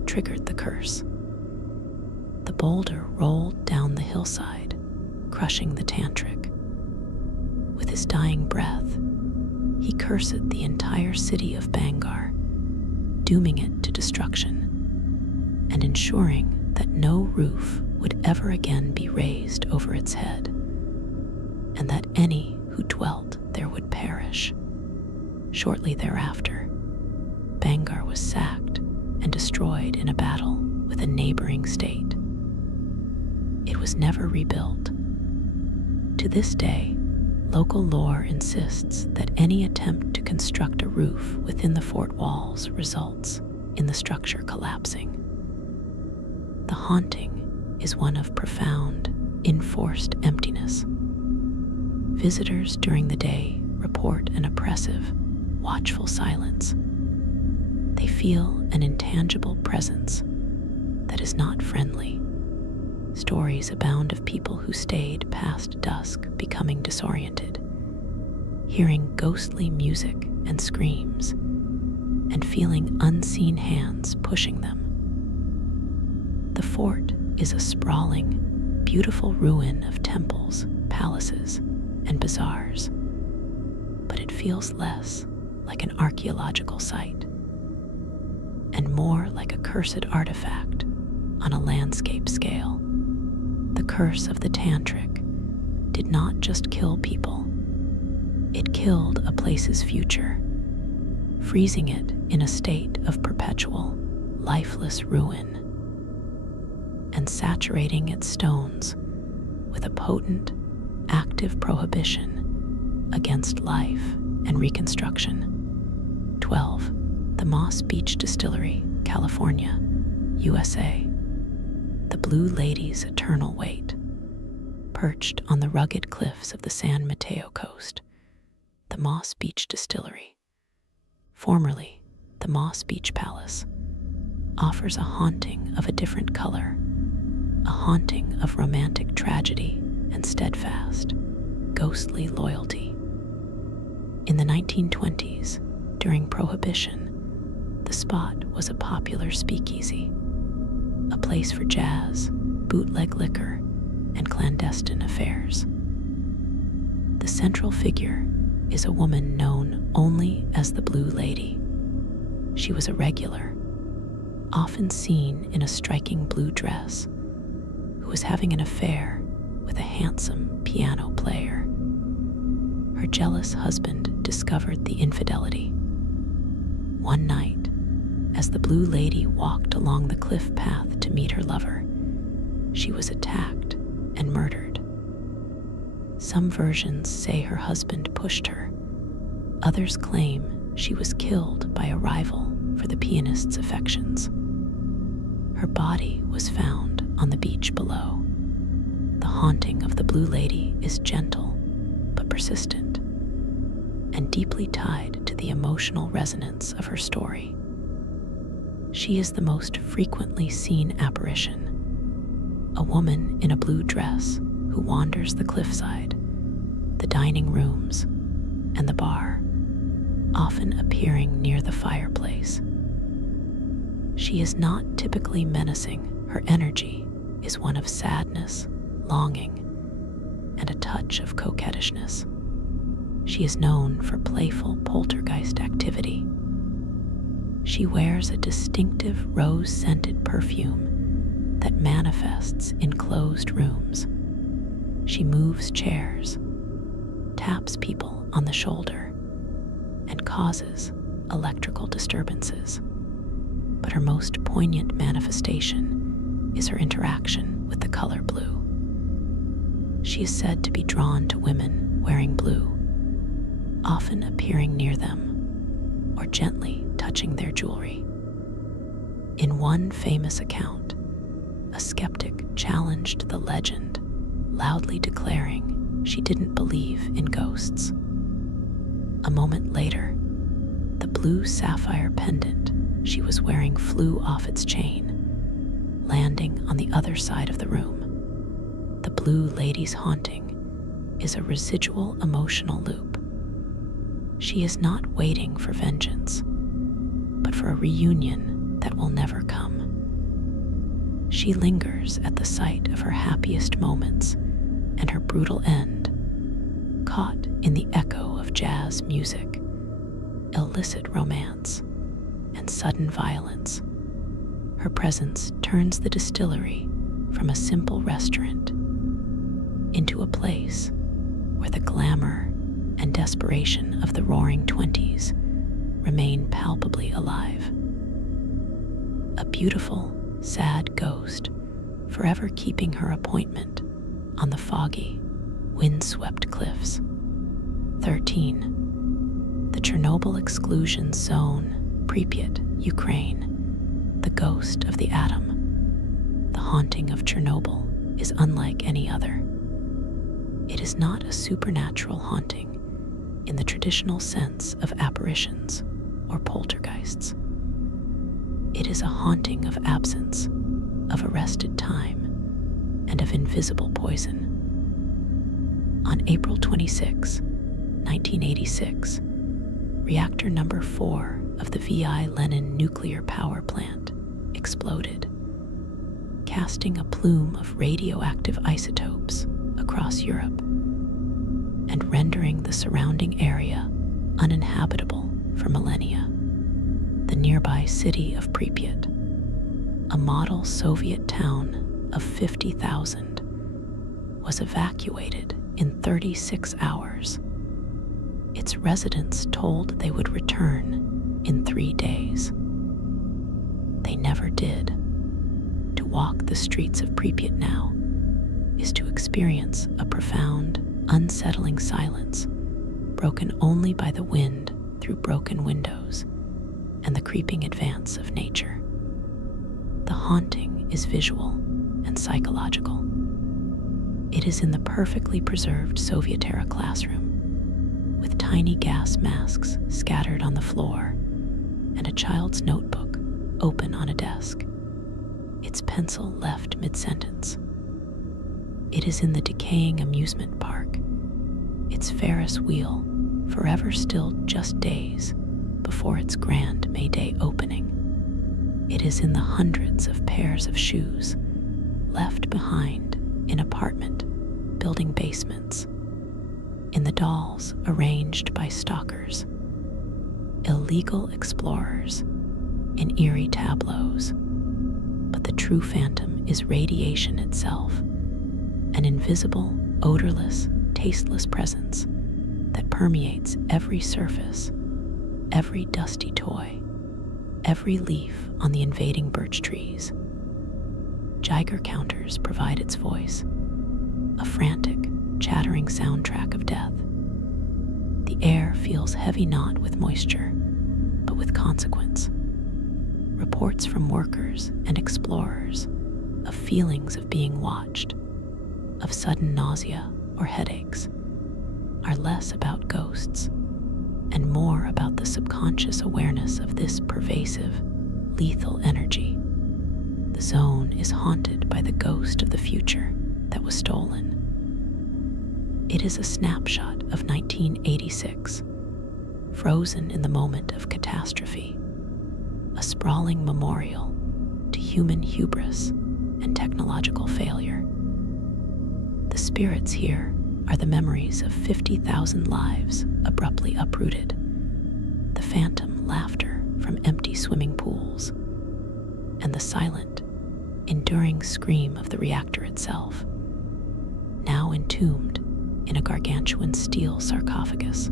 triggered the curse. The boulder rolled down the hillside, crushing the tantric. With his dying breath, he cursed the entire city of Bangar, dooming it to destruction and ensuring that no roof would ever again be raised over its head, and that any who dwelt there would perish. Shortly thereafter, Bangar was sacked and destroyed in a battle with a neighboring state. It was never rebuilt. To this day, local lore insists that any attempt to construct a roof within the fort walls results in the structure collapsing. The haunting is one of profound, enforced emptiness. Visitors during the day report an oppressive, watchful silence. They feel an intangible presence that is not friendly. Stories abound of people who stayed past dusk becoming disoriented, hearing ghostly music and screams, and feeling unseen hands pushing them. The fort is a sprawling, beautiful ruin of temples, palaces, and bazaars, but it feels less like an archaeological site and more like a cursed artifact on a landscape scale. The curse of the tantric did not just kill people, it killed a place's future, freezing it in a state of perpetual, lifeless ruin, and saturating its stones with a potent, active prohibition against life and reconstruction. 12. The Moss Beach Distillery, California, USA. The Blue Lady's Eternal Wait. Perched on the rugged cliffs of the San Mateo coast, the Moss Beach Distillery, formerly the Moss Beach Palace, offers a haunting of a different color, a haunting of romantic tragedy and steadfast, ghostly loyalty. In the 1920s, during Prohibition, the spot was a popular speakeasy, a place for jazz, bootleg liquor, and clandestine affairs. The central figure is a woman known only as the Blue Lady. She was a regular, often seen in a striking blue dress, who was having an affair with a handsome piano player. Her jealous husband discovered the infidelity. One night, as the Blue Lady walked along the cliff path to meet her lover, she was attacked and murdered. Some versions say her husband pushed her. Others claim she was killed by a rival for the pianist's affections. Her body was found on the beach below. The haunting of the Blue Lady is gentle but persistent, and deeply tied to the emotional resonance of her story. She is the most frequently seen apparition, a woman in a blue dress who wanders the cliffside, the dining rooms, and the bar, often appearing near the fireplace. She is not typically menacing. Her energy is one of sadness, longing, and a touch of coquettishness. She is known for playful poltergeist activity. She wears a distinctive rose-scented perfume that manifests in closed rooms. She moves chairs, taps people on the shoulder, and causes electrical disturbances. But her most poignant manifestation is her interaction with the color blue. She is said to be drawn to women wearing blue, often appearing near them or gently touching their jewelry. In one famous account, a skeptic challenged the legend, loudly declaring she didn't believe in ghosts. A moment later, the blue sapphire pendant she was wearing flew off its chain, landing on the other side of the room. The Blue Lady's haunting is a residual emotional loop. She is not waiting for vengeance, but for a reunion that will never come. She lingers at the site of her happiest moments and her brutal end, caught in the echo of jazz music, illicit romance, and sudden violence. Her presence turns the distillery from a simple restaurant into a place where the glamour and desperation of the Roaring Twenties remain palpably alive. A beautiful, sad ghost, forever keeping her appointment on the foggy, wind-swept cliffs. 13. The Chernobyl Exclusion Zone, Pripyat, Ukraine. The ghost of the atom. The haunting of Chernobyl is unlike any other. It is not a supernatural haunting in the traditional sense of apparitions or poltergeists. It is a haunting of absence, of arrested time, and of invisible poison. On April 26, 1986, reactor number 4 of the V.I. Lenin nuclear power plant exploded, casting a plume of radioactive isotopes across Europe and rendering the surrounding area uninhabitable for millennia. The nearby city of Pripyat, a model Soviet town of 50,000, was evacuated in 36 hours. Its residents told they would return in 3 days. They never did. To walk the streets of Pripyat now is to experience a profound, unsettling silence, broken only by the wind through broken windows and the creeping advance of nature. The haunting is visual and psychological. It is in the perfectly preserved Soviet-era classroom, with tiny gas masks scattered on the floor and a child's notebook open on a desk, its pencil left mid-sentence. It is in the decaying amusement park, its Ferris wheel forever still just days before its grand May Day opening. It is in the hundreds of pairs of shoes left behind in apartment building basements, in the dolls arranged by stalkers, illegal explorers, in eerie tableaus. But the true phantom is radiation itself, an invisible, odorless, tasteless presence that permeates every surface, every dusty toy, every leaf on the invading birch trees. Geiger counters provide its voice, a frantic, chattering soundtrack of death. The air feels heavy not with moisture, but with consequence. Reports from workers and explorers of feelings of being watched, of sudden nausea or headaches, are less about ghosts and more about the subconscious awareness of this pervasive, lethal energy. The zone is haunted by the ghost of the future that was stolen. It is a snapshot of 1986, frozen in the moment of catastrophe, a sprawling memorial to human hubris and technological failure. The spirits here are the memories of 50,000 lives abruptly uprooted, the phantom laughter from empty swimming pools, and the silent, enduring scream of the reactor itself, now entombed in a gargantuan steel sarcophagus,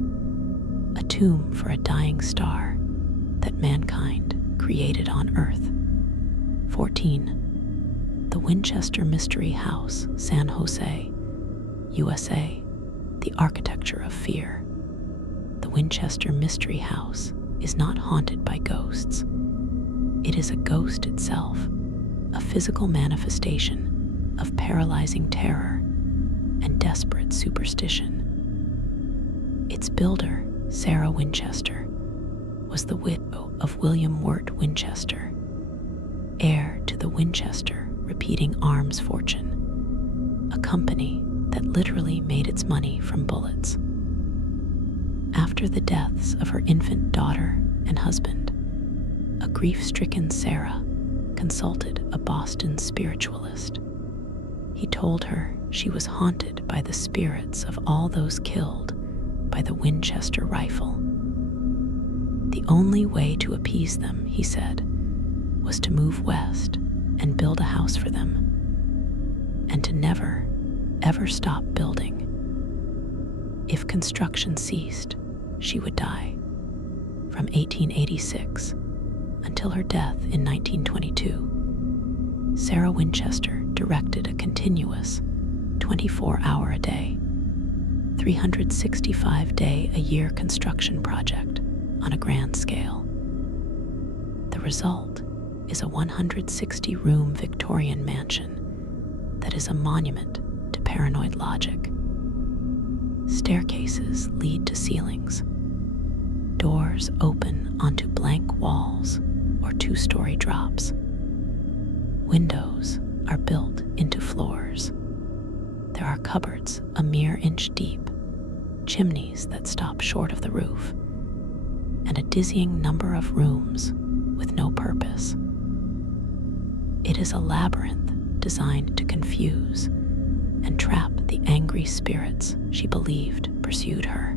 a tomb for a dying star that mankind created on Earth. 14. The Winchester Mystery House, San Jose, USA, the architecture of fear. The Winchester Mystery House is not haunted by ghosts. It is a ghost itself, a physical manifestation of paralyzing terror and desperate superstition. Its builder, Sarah Winchester, was the widow of William Wirt Winchester, heir to the Winchester Repeating Arms fortune, a company that literally made its money from bullets. After the deaths of her infant daughter and husband, a grief-stricken Sarah consulted a Boston spiritualist. He told her she was haunted by the spirits of all those killed by the Winchester rifle. The only way to appease them, he said, was to move west and build a house for them, and to never, ever stop building. If construction ceased, she would die. From 1886 until her death in 1922, Sarah Winchester directed a continuous 24-hour-a-day, 365-day-a-year construction project on a grand scale. The result is a 160-room Victorian mansion that is a monument to paranoid logic. Staircases lead to ceilings. Doors open onto blank walls or two-story drops. Windows are built into floors. There are cupboards a mere inch deep, chimneys that stop short of the roof, and a dizzying number of rooms with no purpose. It is a labyrinth designed to confuse and trap the angry spirits she believed pursued her.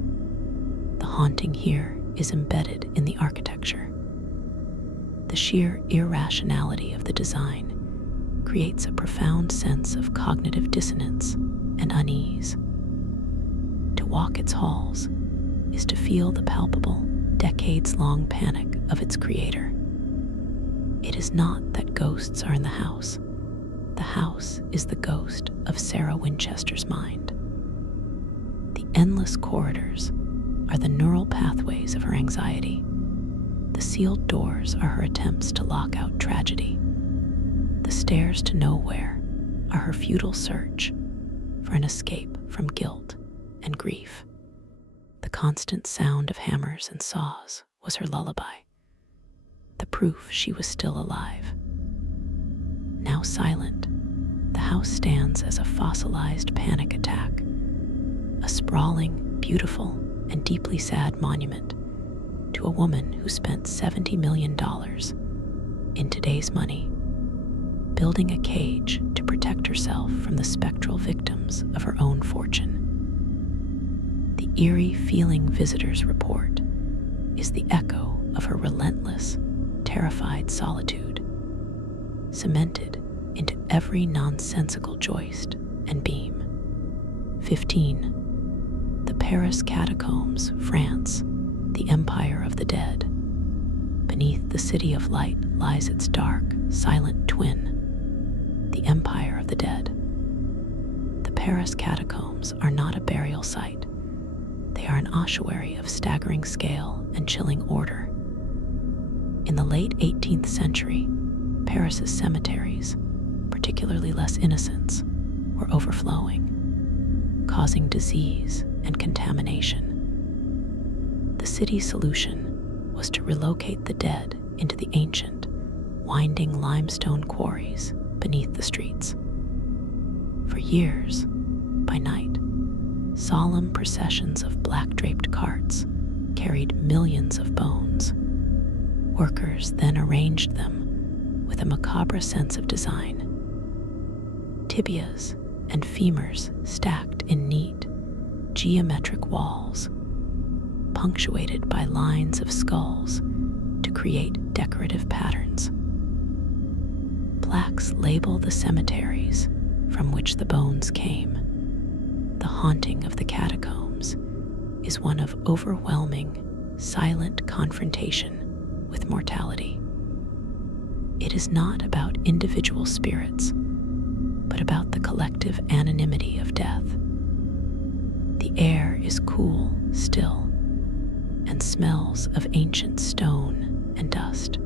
The haunting here is embedded in the architecture. The sheer irrationality of the design creates a profound sense of cognitive dissonance and unease. To walk its halls is to feel the palpable, decades-long panic of its creator. It is not that ghosts are in the house. The house is the ghost of Sarah Winchester's mind. The endless corridors are the neural pathways of her anxiety. The sealed doors are her attempts to lock out tragedy. The stairs to nowhere are her futile search for an escape from guilt and grief. The constant sound of hammers and saws was her lullaby, the proof she was still alive. Now silent, the house stands as a fossilized panic attack, a sprawling, beautiful, and deeply sad monument to a woman who spent $70 million in today's money building a cage to protect herself from the spectral victims of her own fortune. The eerie feeling visitors report is the echo of her relentless, terrified solitude, cemented into every nonsensical joist and beam. 15. The Paris Catacombs, France, the Empire of the Dead. Beneath the City of Light lies its dark, silent twin, the Empire of the Dead. The Paris Catacombs are not a burial site. They are an ossuary of staggering scale and chilling order. In the late 18th century, Paris's cemeteries, particularly Les Innocents, were overflowing, causing disease and contamination. The city's solution was to relocate the dead into the ancient, winding limestone quarries beneath the streets. For years, by night, solemn processions of black-draped carts carried millions of bones. Workers then arranged them with a macabre sense of design. Tibias and femurs stacked in neat, geometric walls, punctuated by lines of skulls to create decorative patterns. Plaques label the cemeteries from which the bones came. The haunting of the catacombs is one of overwhelming, silent confrontation with mortality. It is not about individual spirits, but about the collective anonymity of death. The air is cool, still, and smells of ancient stone and dust.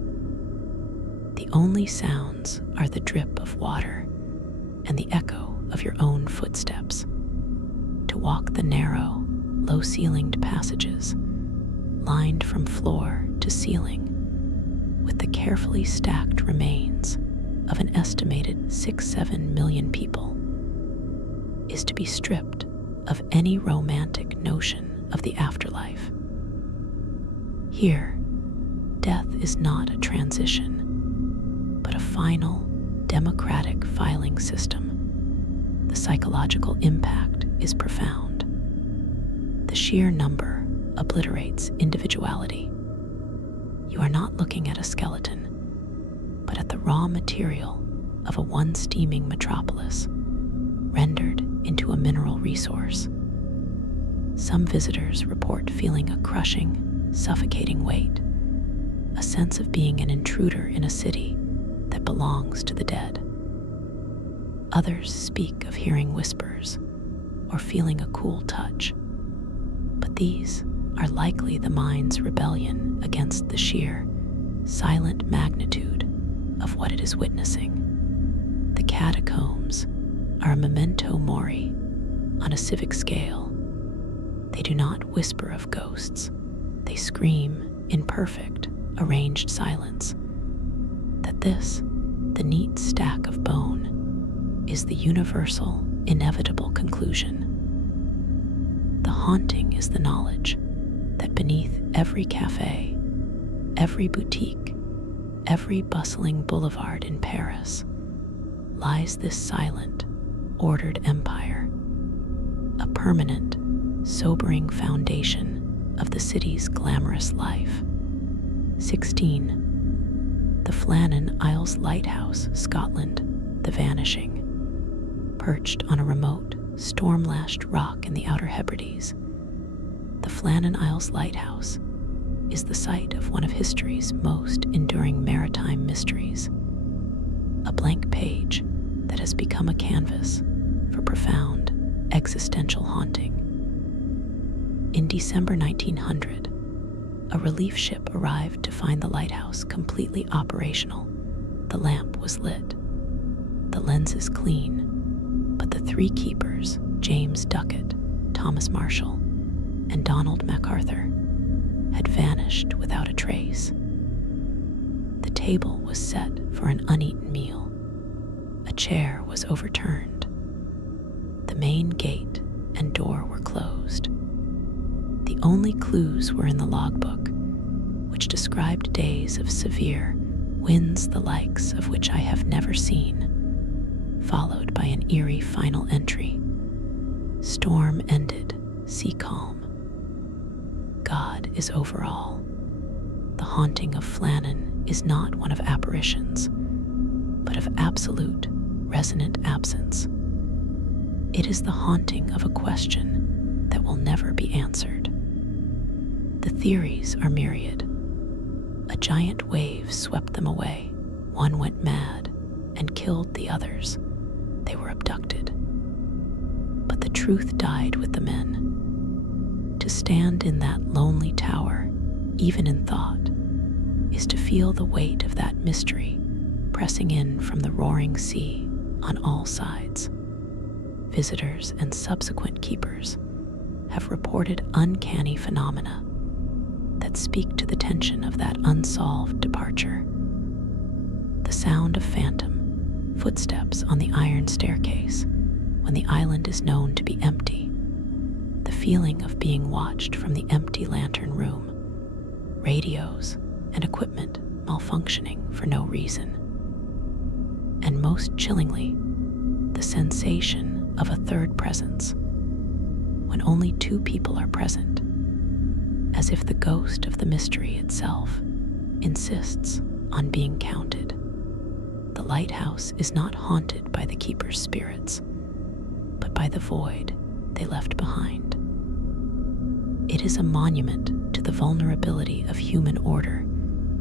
The only sounds are the drip of water and the echo of your own footsteps. To walk the narrow, low-ceilinged passages, lined from floor to ceiling, with the carefully stacked remains of an estimated 6-7 million people, is to be stripped of any romantic notion of the afterlife. Here, death is not a transition, but a final, democratic filing system. The psychological impact is profound. The sheer number obliterates individuality. You are not looking at a skeleton, but at the raw material of a once steaming metropolis, rendered into a mineral resource. Some visitors report feeling a crushing, suffocating weight, a sense of being an intruder in a city that belongs to the dead. Others speak of hearing whispers or feeling a cool touch, but these are likely the mind's rebellion against the sheer, silent magnitude of what it is witnessing. The catacombs are a memento mori on a civic scale. They do not whisper of ghosts. They scream in perfect, arranged silence that this, the neat stack of bone, is the universal, inevitable conclusion. The haunting is the knowledge that beneath every cafe, every boutique, every bustling boulevard in Paris lies this silent, ordered empire, a permanent, sobering foundation of the city's glamorous life. 16. The Flannan Isles Lighthouse, Scotland, the Vanishing. Perched on a remote, storm-lashed rock in the Outer Hebrides, the Flannan Isles Lighthouse is the site of one of history's most enduring maritime mysteries, a blank page that has become a canvas for profound, existential haunting. In December 1900, a relief ship arrived to find the lighthouse completely operational. The lamp was lit, the lenses clean, but the three keepers James Duckett, Thomas Marshall, and Donald MacArthur, had vanished without a trace. The table was set for an uneaten meal. A chair was overturned. The main gate and door were closed. The only clues were in the logbook, which described days of severe winds the likes of which I have never seen, followed by an eerie final entry. Storm ended, sea calm. God is over all. The haunting of Flannan is not one of apparitions, but of absolute, resonant absence. It is the haunting of a question that will never be answered. The theories are myriad. A giant wave swept them away. One went mad and killed the others. They were abducted. But the truth died with the men. To stand in that lonely tower, even in thought, is to feel the weight of that mystery pressing in from the roaring sea on all sides. Visitors and subsequent keepers have reported uncanny phenomena that speak to the tension of that unsolved departure. The sound of phantom footsteps on the iron staircase when the island is known to be empty, the feeling of being watched from the empty lantern room, radios and equipment malfunctioning for no reason, and most chillingly, the sensation of a third presence when only two people are present, as if the ghost of the mystery itself insists on being counted. The lighthouse is not haunted by the keeper's spirits, but by the void they left behind. It is a monument to the vulnerability of human order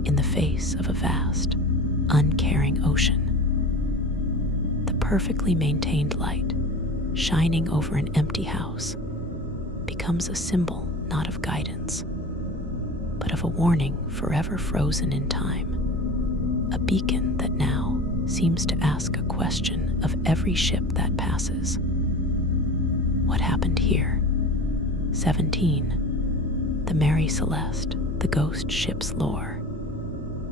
in the face of a vast, uncaring ocean. The perfectly maintained light, shining over an empty house, becomes a symbol not of guidance, but of a warning forever frozen in time, a beacon that now seems to ask a question of every ship that passes. What happened here? 17. The Mary Celeste, the ghost ship's lore.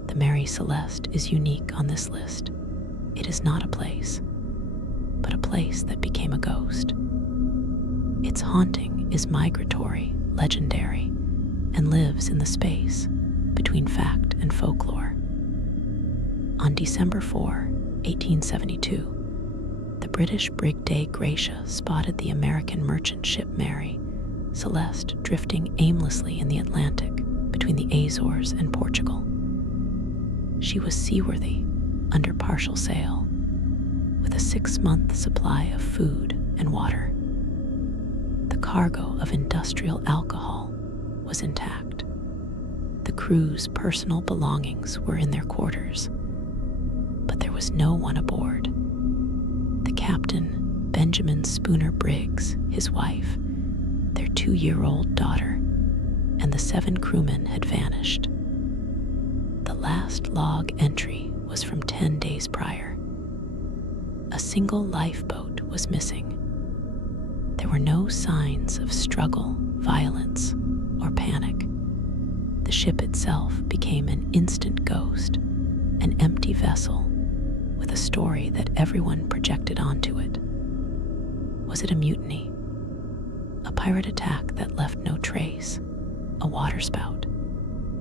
The Mary Celeste is unique on this list. It is not a place, but a place that became a ghost. Its haunting is migratory, legendary, and lives in the space between fact and folklore. On December 4, 1872, the British brig Dei Gratia spotted the American merchant ship Mary Celeste drifting aimlessly in the Atlantic between the Azores and Portugal. She was seaworthy, under partial sail, with a 6-month supply of food and water. The cargo of industrial alcohol was intact. The crew's personal belongings were in their quarters, but there was no one aboard. The captain, Benjamin Spooner Briggs, his wife, their 2-year-old daughter, and the 7 crewmen had vanished. The last log entry was from 10 days prior. A single lifeboat was missing. There were no signs of struggle, violence, or panic. The ship itself became an instant ghost, an empty vessel with a story that everyone projected onto it. Was it a mutiny? A pirate attack that left no trace? A waterspout?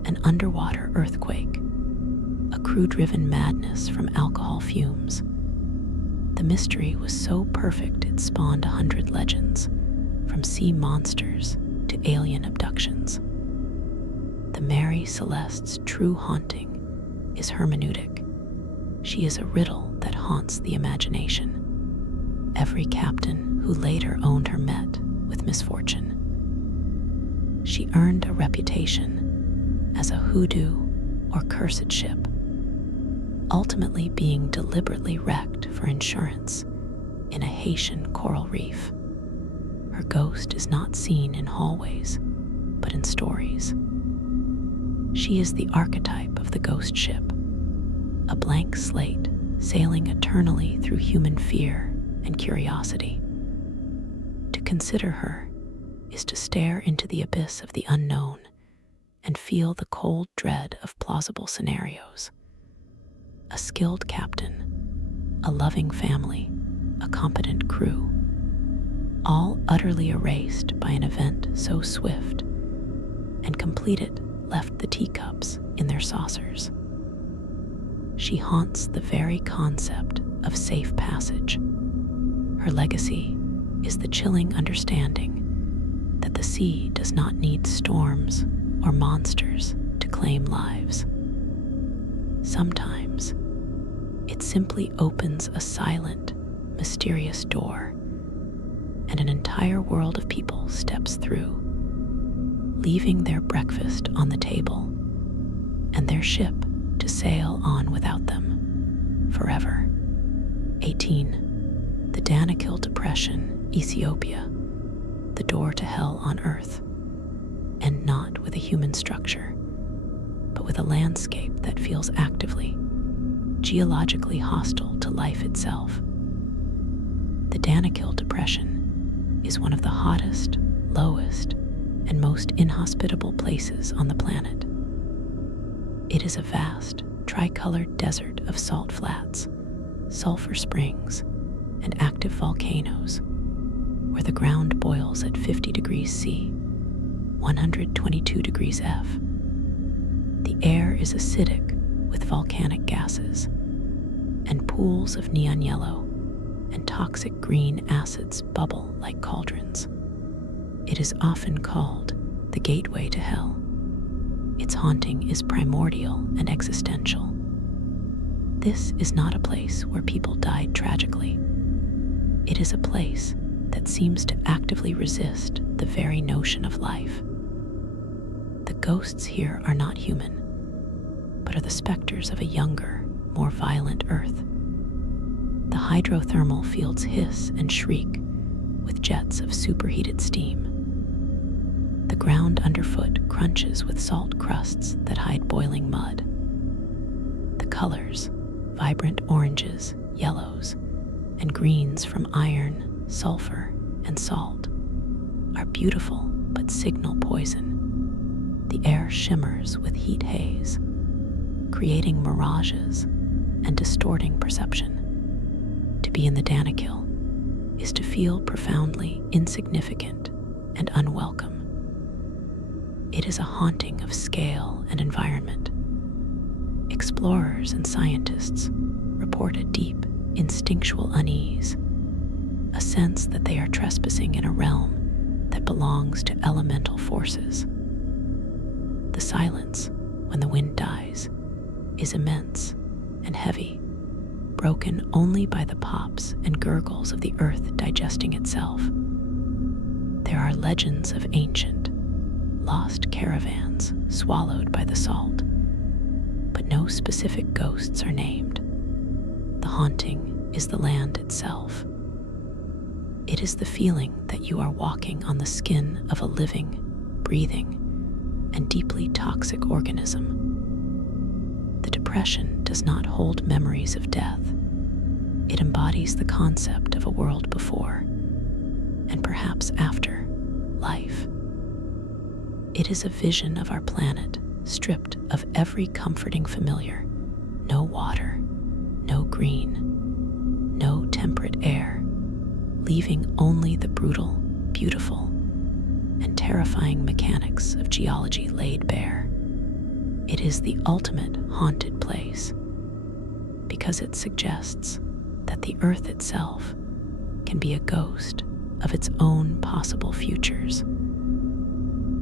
An underwater earthquake? A crew-driven madness from alcohol fumes? The mystery was so perfect it spawned 100 legends, from sea monsters to alien abductions. The Mary Celeste's true haunting is hermeneutic. She is a riddle that haunts the imagination. Every captain who later owned her met with misfortune. She earned a reputation as a hoodoo or cursed ship, ultimately being deliberately wrecked for insurance in a Haitian coral reef. Her ghost is not seen in hallways, but in stories. She is the archetype of the ghost ship, a blank slate sailing eternally through human fear and curiosity. consider her is to stare into the abyss of the unknown and feel the cold dread of plausible scenarios. A skilled captain, a loving family, a competent crew, all utterly erased by an event so swift, and completed left the teacups in their saucers. She haunts the very concept of safe passage. Her legacy is the chilling understanding that the sea does not need storms or monsters to claim lives. Sometimes it simply opens a silent, mysterious door, and an entire world of people steps through, leaving their breakfast on the table and their ship to sail on without them forever. 18. The Danakil Depression, Ethiopia, the door to hell on earth, and not with a human structure, but with a landscape that feels actively, geologically hostile to life itself. The Danakil Depression is one of the hottest, lowest, and most inhospitable places on the planet. It is a vast, tricolored desert of salt flats, sulfur springs, and active volcanoes, where the ground boils at 50 degrees C, 122 degrees F. The air is acidic with volcanic gases, and pools of neon yellow and toxic green acids bubble like cauldrons. It is often called the gateway to hell. Its haunting is primordial and existential. This is not a place where people died tragically. It is a place that seems to actively resist the very notion of life. The ghosts here are not human, but are the specters of a younger, more violent Earth. The hydrothermal fields hiss and shriek with jets of superheated steam. The ground underfoot crunches with salt crusts that hide boiling mud. The colors, vibrant oranges, yellows, and greens from iron, sulfur, and salt, are beautiful but signal poison. The air shimmers with heat haze, creating mirages and distorting perception. To be in the Danakil is to feel profoundly insignificant and unwelcome. It is a haunting of scale and environment. Explorers and scientists report a deep, instinctual unease, a sense that they are trespassing in a realm that belongs to elemental forces. The silence, when the wind dies, is immense and heavy, broken only by the pops and gurgles of the earth digesting itself. There are legends of ancient, lost caravans swallowed by the salt, but no specific ghosts are named. The haunting is the land itself. It is the feeling that you are walking on the skin of a living, breathing, and deeply toxic organism. The depression does not hold memories of death. It embodies the concept of a world before, and perhaps after, life. It is a vision of our planet stripped of every comforting familiar. No water, no green, no temperate air, leaving only the brutal, beautiful, and terrifying mechanics of geology laid bare. It is the ultimate haunted place because it suggests that the earth itself can be a ghost of its own possible futures.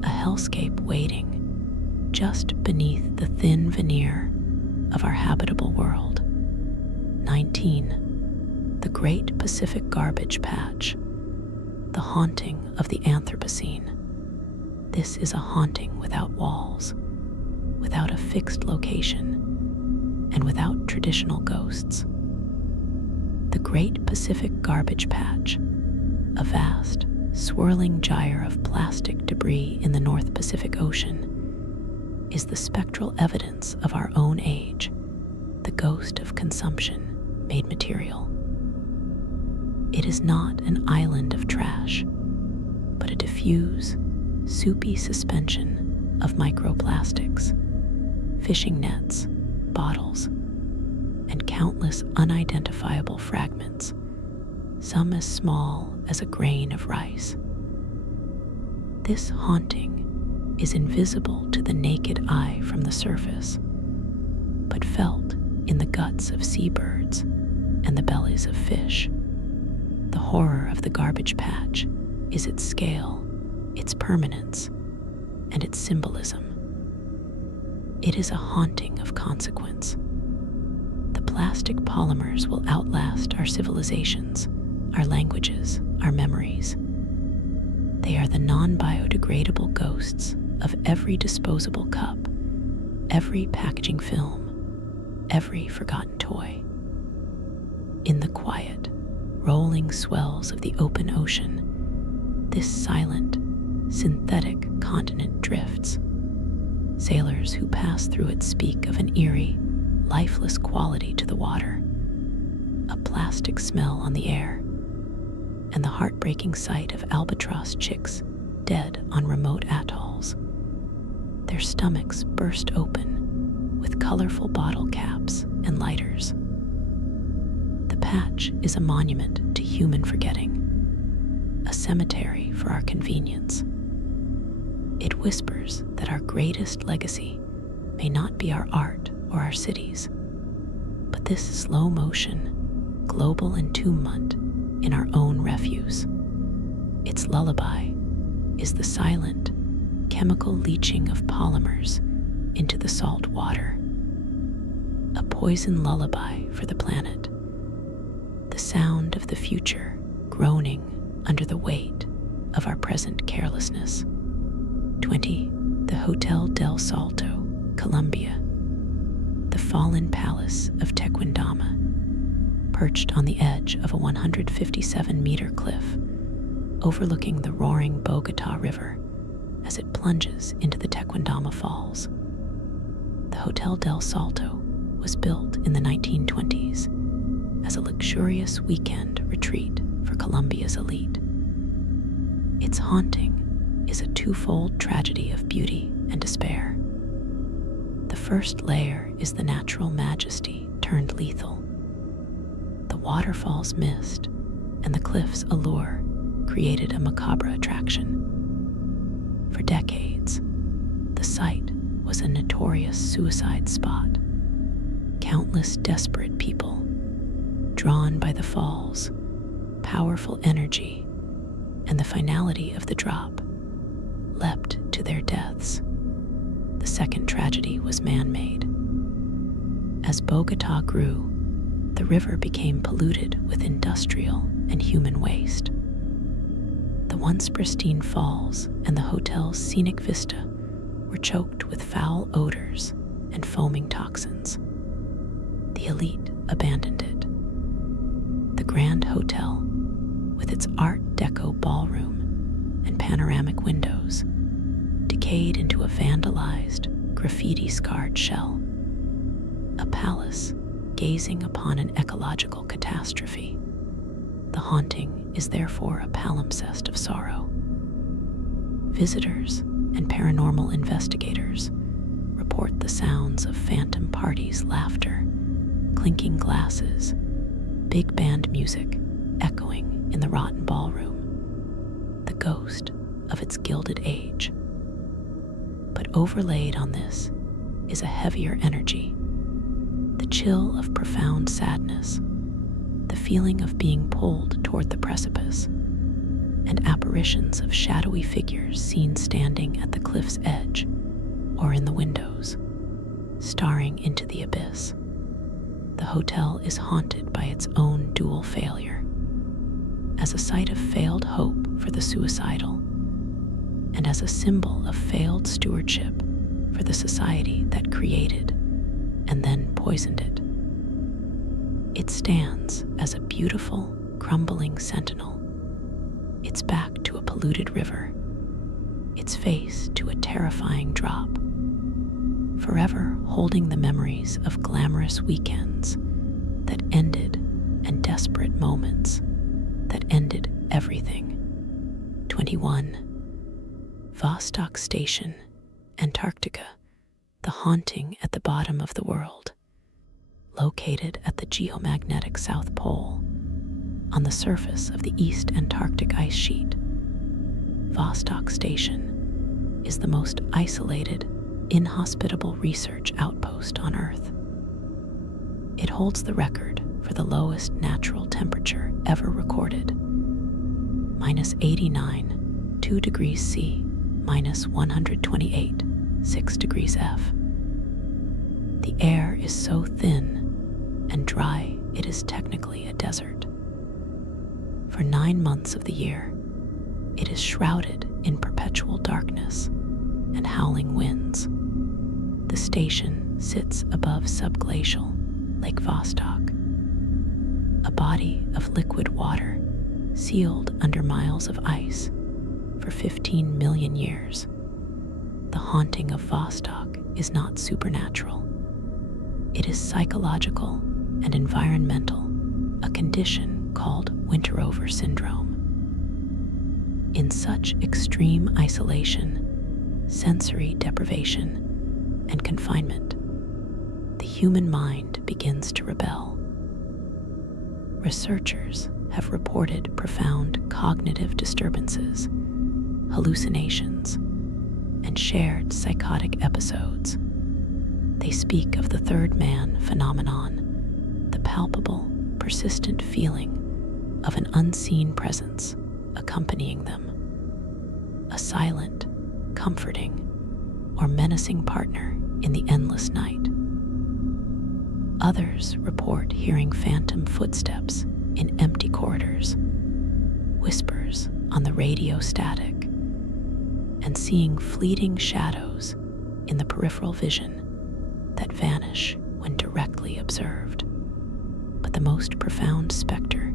A hellscape waiting just beneath the thin veneer of our habitable world. 19. The Great Pacific Garbage Patch, the haunting of the Anthropocene. This is a haunting without walls, without a fixed location, and without traditional ghosts. The Great Pacific Garbage Patch, a vast, swirling gyre of plastic debris in the North Pacific Ocean, is the spectral evidence of our own age, the ghost of consumption made material. It is not an island of trash, but a diffuse, soupy suspension of microplastics, fishing nets, bottles, and countless unidentifiable fragments, some as small as a grain of rice. This haunting is invisible to the naked eye from the surface, but felt in the guts of seabirds and the bellies of fish. The horror of the garbage patch is its scale, its permanence, and its symbolism. It is a haunting of consequence. The plastic polymers will outlast our civilizations, our languages, our memories. They are the non-biodegradable ghosts of every disposable cup, every packaging film, every forgotten toy. In the quiet, rolling swells of the open ocean, this silent, synthetic continent drifts. Sailors who pass through it speak of an eerie, lifeless quality to the water, a plastic smell on the air, and the heartbreaking sight of albatross chicks dead on remote atolls. Their stomachs burst open with colorful bottle caps and lighters. The patch is a monument to human forgetting, a cemetery for our convenience. It whispers that our greatest legacy may not be our art or our cities, but this slow motion, global entombment in our own refuse. Its lullaby is the silent, chemical leaching of polymers into the salt water, a poison lullaby for the planet, the sound of the future groaning under the weight of our present carelessness. 20. The Hotel del Salto, Colombia. The fallen palace of Tequendama, perched on the edge of a 157-meter cliff, overlooking the roaring Bogota River as it plunges into the Tequendama Falls. The Hotel del Salto was built in the 1920s as a luxurious weekend retreat for Colombia's elite. Its haunting is a twofold tragedy of beauty and despair. The first layer is the natural majesty turned lethal. The waterfall's mist and the cliff's allure created a macabre attraction. For decades, the site was a notorious suicide spot. Countless desperate people, drawn by the falls, powerful energy, and the finality of the drop, leapt to their deaths. The second tragedy was man-made. As Bogota grew, the river became polluted with industrial and human waste. The once pristine falls and the hotel's scenic vista were choked with foul odors and foaming toxins. The elite abandoned it. The Grand Hotel, with its Art Deco ballroom and panoramic windows, decayed into a vandalized, graffiti-scarred shell. A palace gazing upon an ecological catastrophe. The haunting is therefore a palimpsest of sorrow. Visitors and paranormal investigators report the sounds of phantom parties' laughter, clinking glasses, big band music echoing in the rotten ballroom, the ghost of its gilded age. But overlaid on this is a heavier energy, the chill of profound sadness, the feeling of being pulled toward the precipice, and apparitions of shadowy figures seen standing at the cliff's edge or in the windows, staring into the abyss. The hotel is haunted by its own dual failure, as a site of failed hope for the suicidal, and as a symbol of failed stewardship for the society that created and then poisoned it. It stands as a beautiful, crumbling sentinel, its back to a polluted river, its face to a terrifying drop, forever holding the memories of glamorous weekends that ended and desperate moments that ended everything. 21. Vostok Station, Antarctica, the haunting at the bottom of the world. Located at the geomagnetic South Pole, on the surface of the East Antarctic ice sheet, Vostok Station is the most isolated, inhospitable research outpost on Earth. It holds the record for the lowest natural temperature ever recorded, -89, 2 degrees C, -128, 6 degrees F. The air is so thin and dry it is technically a desert. For 9 months of the year, it is shrouded in perpetual darkness and howling winds. The station sits above subglacial Lake Vostok, a body of liquid water sealed under miles of ice for 15 million years. The haunting of Vostok is not supernatural. It is psychological and environmental, a condition called winter over syndrome. In such extreme isolation, sensory deprivation, and confinement, the human mind begins to rebel. Researchers have reported profound cognitive disturbances, hallucinations, and shared psychotic episodes. They speak of the third man phenomenon, the palpable, persistent feeling of an unseen presence accompanying them, a silent, comforting, or menacing partner in the endless night. Others report hearing phantom footsteps in empty corridors, whispers on the radio static, and seeing fleeting shadows in the peripheral vision that vanish when directly observed. But the most profound specter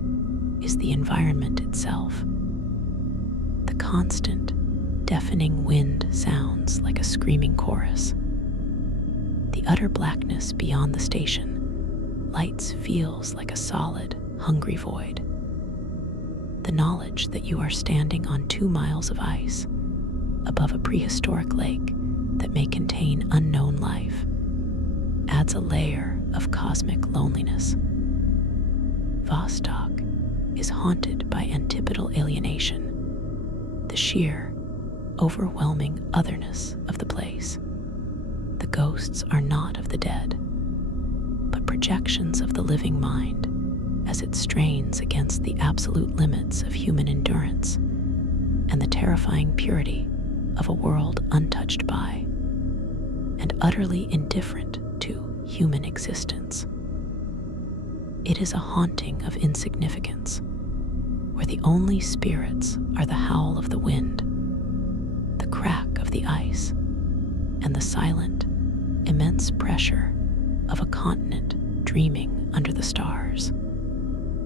is the environment itself. The constant, deafening wind sounds like a screaming chorus. The utter blackness beyond the station lights feels like a solid, hungry void. The knowledge that you are standing on 2 miles of ice above a prehistoric lake that may contain unknown life adds a layer of cosmic loneliness. Vostok is haunted by antipodal alienation, the sheer, overwhelming otherness of the place. The ghosts are not of the dead, but projections of the living mind as it strains against the absolute limits of human endurance and the terrifying purity of a world untouched by and utterly indifferent to human existence. It is a haunting of insignificance, where the only spirits are the howl of the wind, the crack of the ice, and the silent, immense pressure of a continent dreaming under the stars.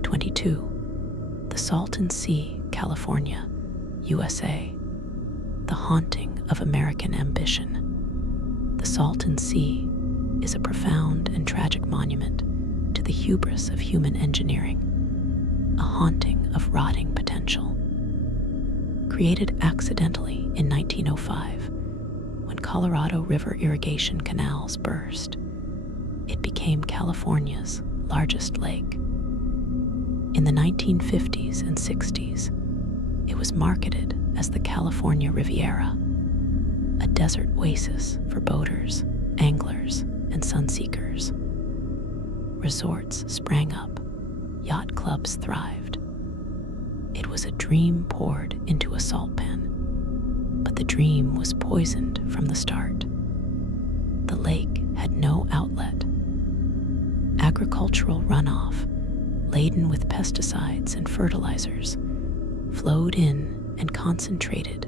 22. The Salton Sea, California, USA. The haunting of American ambition. The Salton Sea is a profound and tragic monument to the hubris of human engineering, a haunting of rotting potential. Created accidentally in 1905, when Colorado River irrigation canals burst, it became California's largest lake. In the 1950s and 60s, it was marketed as the California Riviera, a desert oasis for boaters, anglers, and sunseekers. Resorts sprang up, yacht clubs thrived. It was a dream poured into a salt pen, but the dream was poisoned from the start. The lake had no outlet. Agricultural runoff, laden with pesticides and fertilizers, flowed in and concentrated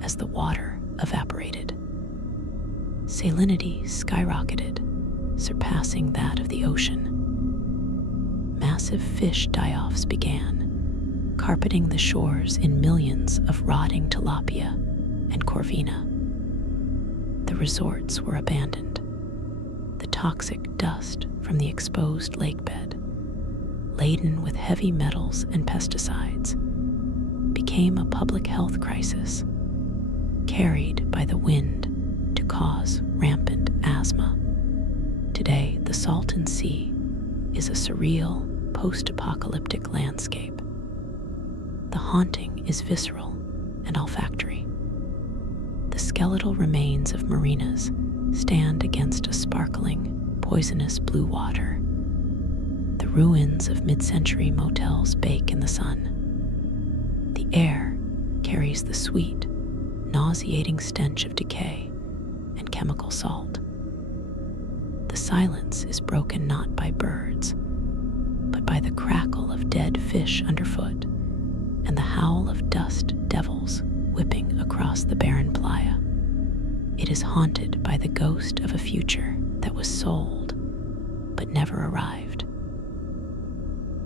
as the water evaporated. Salinity skyrocketed, surpassing that of the ocean. Massive fish die-offs began, carpeting the shores in millions of rotting tilapia and corvina. The resorts were abandoned. The toxic dust from the exposed lakebed, laden with heavy metals and pesticides, became a public health crisis, carried by the wind to cause rampant asthma. Today, the Salton Sea is a surreal, post-apocalyptic landscape. The haunting is visceral and olfactory. The skeletal remains of marinas stand against a sparkling, poisonous blue water. The ruins of mid-century motels bake in the sun. The air carries the sweet, nauseating stench of decay and chemical salt. The silence is broken not by birds, but by the crackle of dead fish underfoot and the howl of dust devils whipping across the barren playa. It is haunted by the ghost of a future that was sold but never arrived.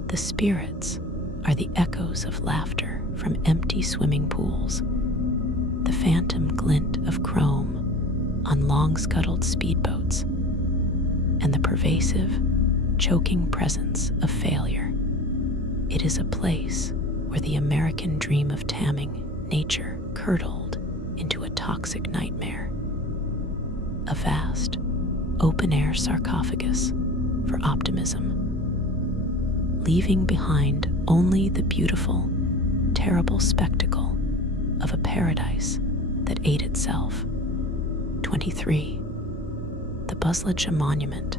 The spirits are the echoes of laughter from empty swimming pools, the phantom glint of chrome on long-scuttled speedboats, and the pervasive, choking presence of failure. It is a place where the American dream of taming nature curdled into a toxic nightmare. A vast, open-air sarcophagus for optimism, leaving behind only the beautiful, terrible spectacle of a paradise that ate itself. 23. The Poveglia Monument,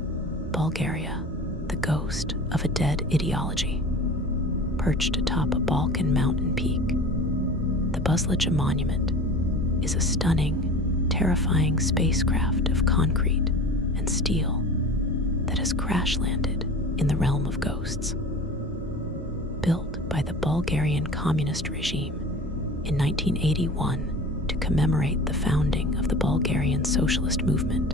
Bulgaria, the ghost of a dead ideology. Perched atop a Balkan mountain peak, the Poveglia Monument is a stunning, terrifying spacecraft of concrete and steel that has crash-landed in the realm of ghosts. Built by the Bulgarian communist regime in 1981 to commemorate the founding of the Bulgarian socialist movement,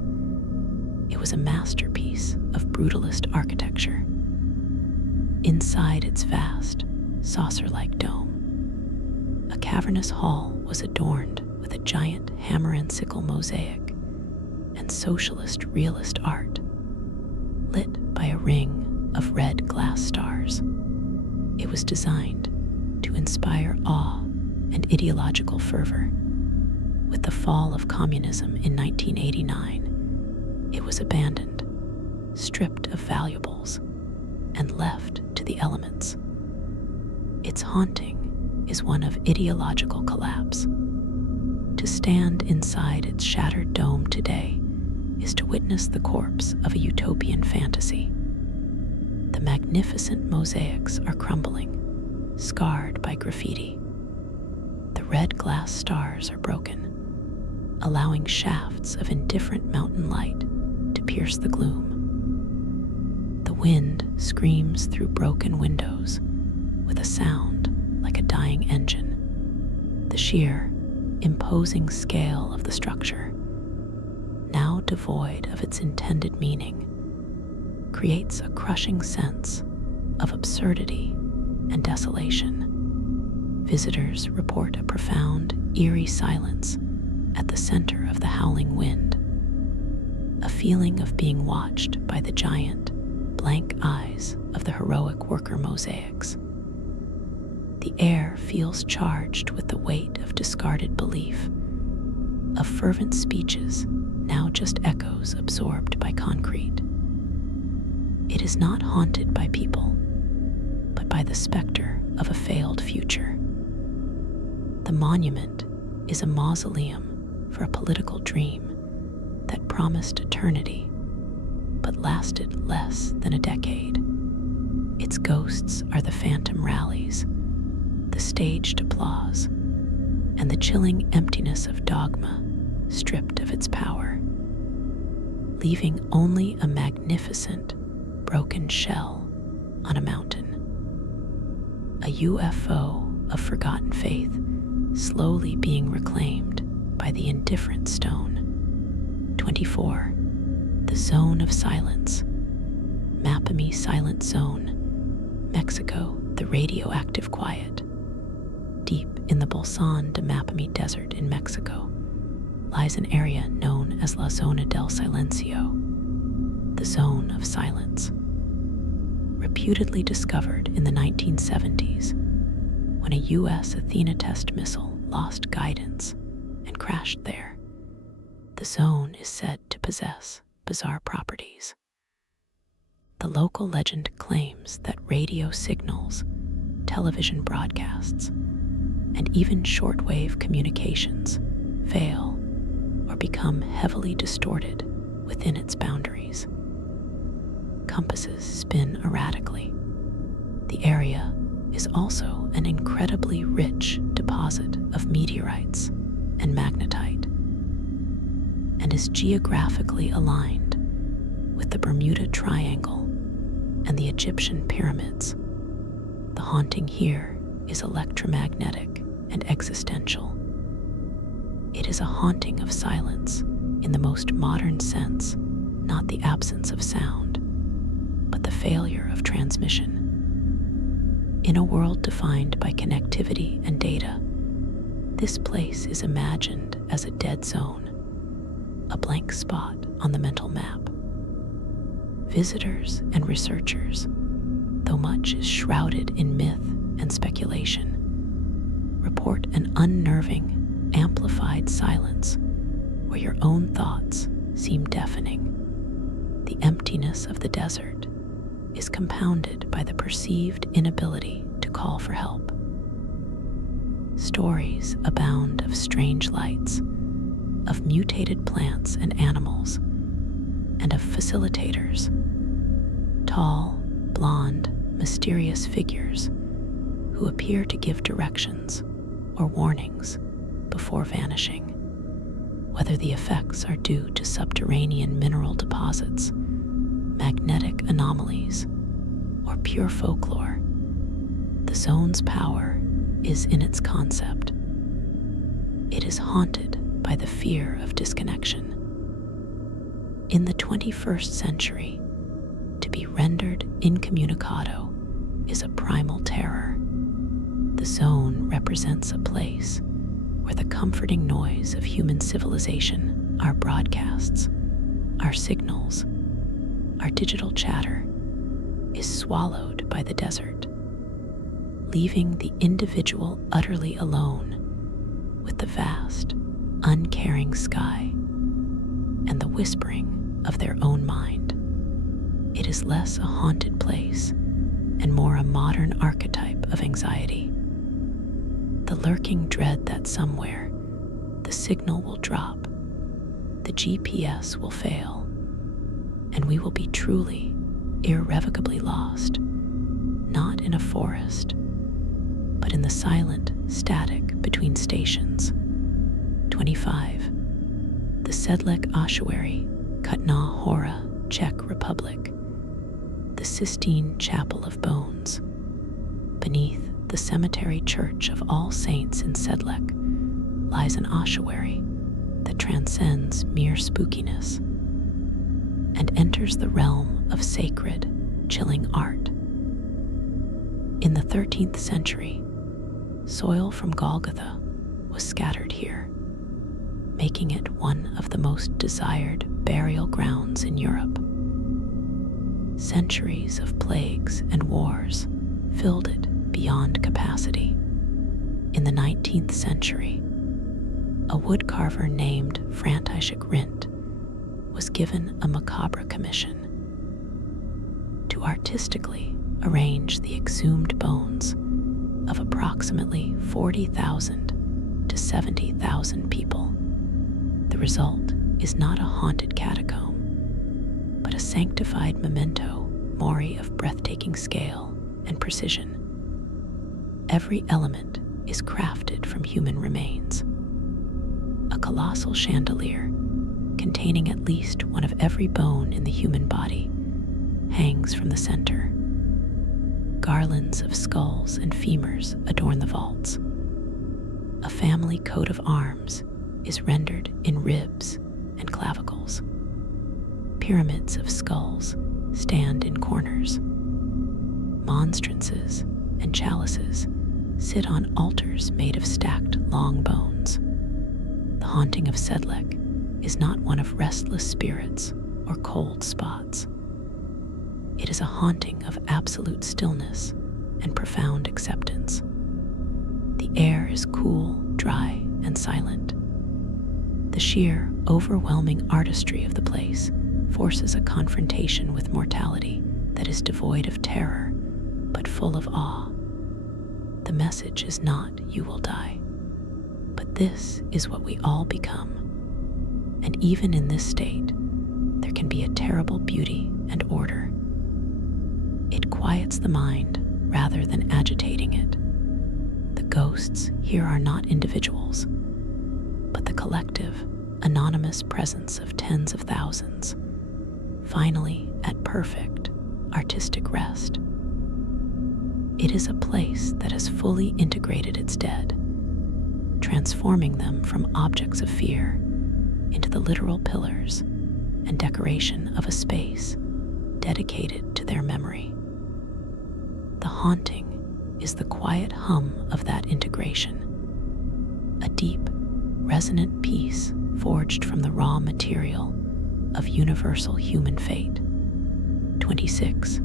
it was a masterpiece of brutalist architecture. Inside its vast, saucer-like dome, a cavernous hall was adorned with a giant hammer and sickle mosaic and socialist realist art, lit by a ring of red glass stars. It was designed to inspire awe and ideological fervor. With the fall of communism in 1989, it was abandoned, stripped of valuables, and left to the elements. Its haunting is one of ideological collapse. To stand inside its shattered dome today is to witness the corpse of a utopian fantasy. The magnificent mosaics are crumbling, scarred by graffiti. The red glass stars are broken, allowing shafts of indifferent mountain light to pierce the gloom. The wind screams through broken windows with a sound like a dying engine. The sheer, imposing scale of the structure, now devoid of its intended meaning, creates a crushing sense of absurdity and desolation. Visitors report a profound, eerie silence at the center of the howling wind, a feeling of being watched by the giant, blank eyes of the heroic worker mosaics. The air feels charged with the weight of discarded belief, of fervent speeches now just echoes absorbed by concrete. It is not haunted by people, but by the specter of a failed future. The monument is a mausoleum for a political dream that promised eternity, but lasted less than a decade. Its ghosts are the phantom rallies, the staged applause, and the chilling emptiness of dogma stripped of its power, leaving only a magnificent, broken shell on a mountain. A UFO of forgotten faith slowly being reclaimed by the indifferent stone. 24. The Zone of Silence. Mapimi Silent Zone, Mexico, the radioactive quiet. Deep in the Bolson de Mapimi Desert in Mexico lies an area known as La Zona del Silencio, the Zone of Silence. Reputedly discovered in the 1970s, when a U.S. Athena test missile lost guidance and crashed there. The zone is said to possess bizarre properties. The local legend claims that radio signals, television broadcasts, and even shortwave communications fail or become heavily distorted within its boundaries. Compasses spin erratically. The area is also an incredibly rich deposit of meteorites and magnetite, and is geographically aligned with the Bermuda Triangle and the Egyptian pyramids. The haunting here is electromagnetic and existential. It is a haunting of silence in the most modern sense, not the absence of sound, but the failure of transmission. In a world defined by connectivity and data, this place is imagined as a dead zone, a blank spot on the mental map. Visitors and researchers, though much is shrouded in myth and speculation, report an unnerving, amplified silence where your own thoughts seem deafening. The emptiness of the desert is compounded by the perceived inability to call for help. Stories abound of strange lights, of mutated plants and animals, and of facilitators, tall, blonde, mysterious figures who appear to give directions or warnings before vanishing. Whether the effects are due to subterranean mineral deposits, magnetic anomalies, or pure folklore, the zone's power is in its concept. It is haunted by the fear of disconnection. In the 21st century, to be rendered incommunicado is a primal terror. The zone represents a place where the comforting noise of human civilization, our broadcasts, our signals, our digital chatter, is swallowed by the desert, leaving the individual utterly alone with the vast, uncaring sky and the whispering of their own mind. It is less a haunted place and more a modern archetype of anxiety. The lurking dread that somewhere the signal will drop, the GPS will fail, and we will be truly, irrevocably lost, not in a forest, but in the silent static between stations. 25. The Sedlec Ossuary, Kutná Hora, Czech Republic. The Sistine Chapel of Bones. Beneath the cemetery church of All Saints in Sedlec lies an ossuary that transcends mere spookiness and enters the realm of sacred, chilling art. In the 13th century, soil from Golgotha was scattered here, making it one of the most desired burial grounds in Europe. Centuries of plagues and wars filled it beyond capacity. In the 19th century, a woodcarver named František Rint was given a macabre commission to artistically arrange the exhumed bones of approximately 40,000 to 70,000 people. The result is not a haunted catacomb, but a sanctified memento mori of breathtaking scale and precision. Every element is crafted from human remains. A colossal chandelier, containing at least one of every bone in the human body, hangs from the center. Garlands of skulls and femurs adorn the vaults. A family coat of arms is rendered in ribs and clavicles. Pyramids of skulls stand in corners. Monstrances and chalices sit on altars made of stacked long bones. The haunting of Sedlec is not one of restless spirits or cold spots. It is a haunting of absolute stillness and profound acceptance. The air is cool, dry, and silent. The sheer, overwhelming artistry of the place forces a confrontation with mortality that is devoid of terror, but full of awe. The message is not, "You will die," but this is what we all become. And even in this state, there can be a terrible beauty and order. It quiets the mind rather than agitating it. The ghosts here are not individuals, but the collective, anonymous presence of tens of thousands, finally at perfect, artistic rest. It is a place that has fully integrated its dead, transforming them from objects of fear into the literal pillars and decoration of a space dedicated to their memory. The haunting is the quiet hum of that integration, a deep, resonant piece forged from the raw material of universal human fate. 26.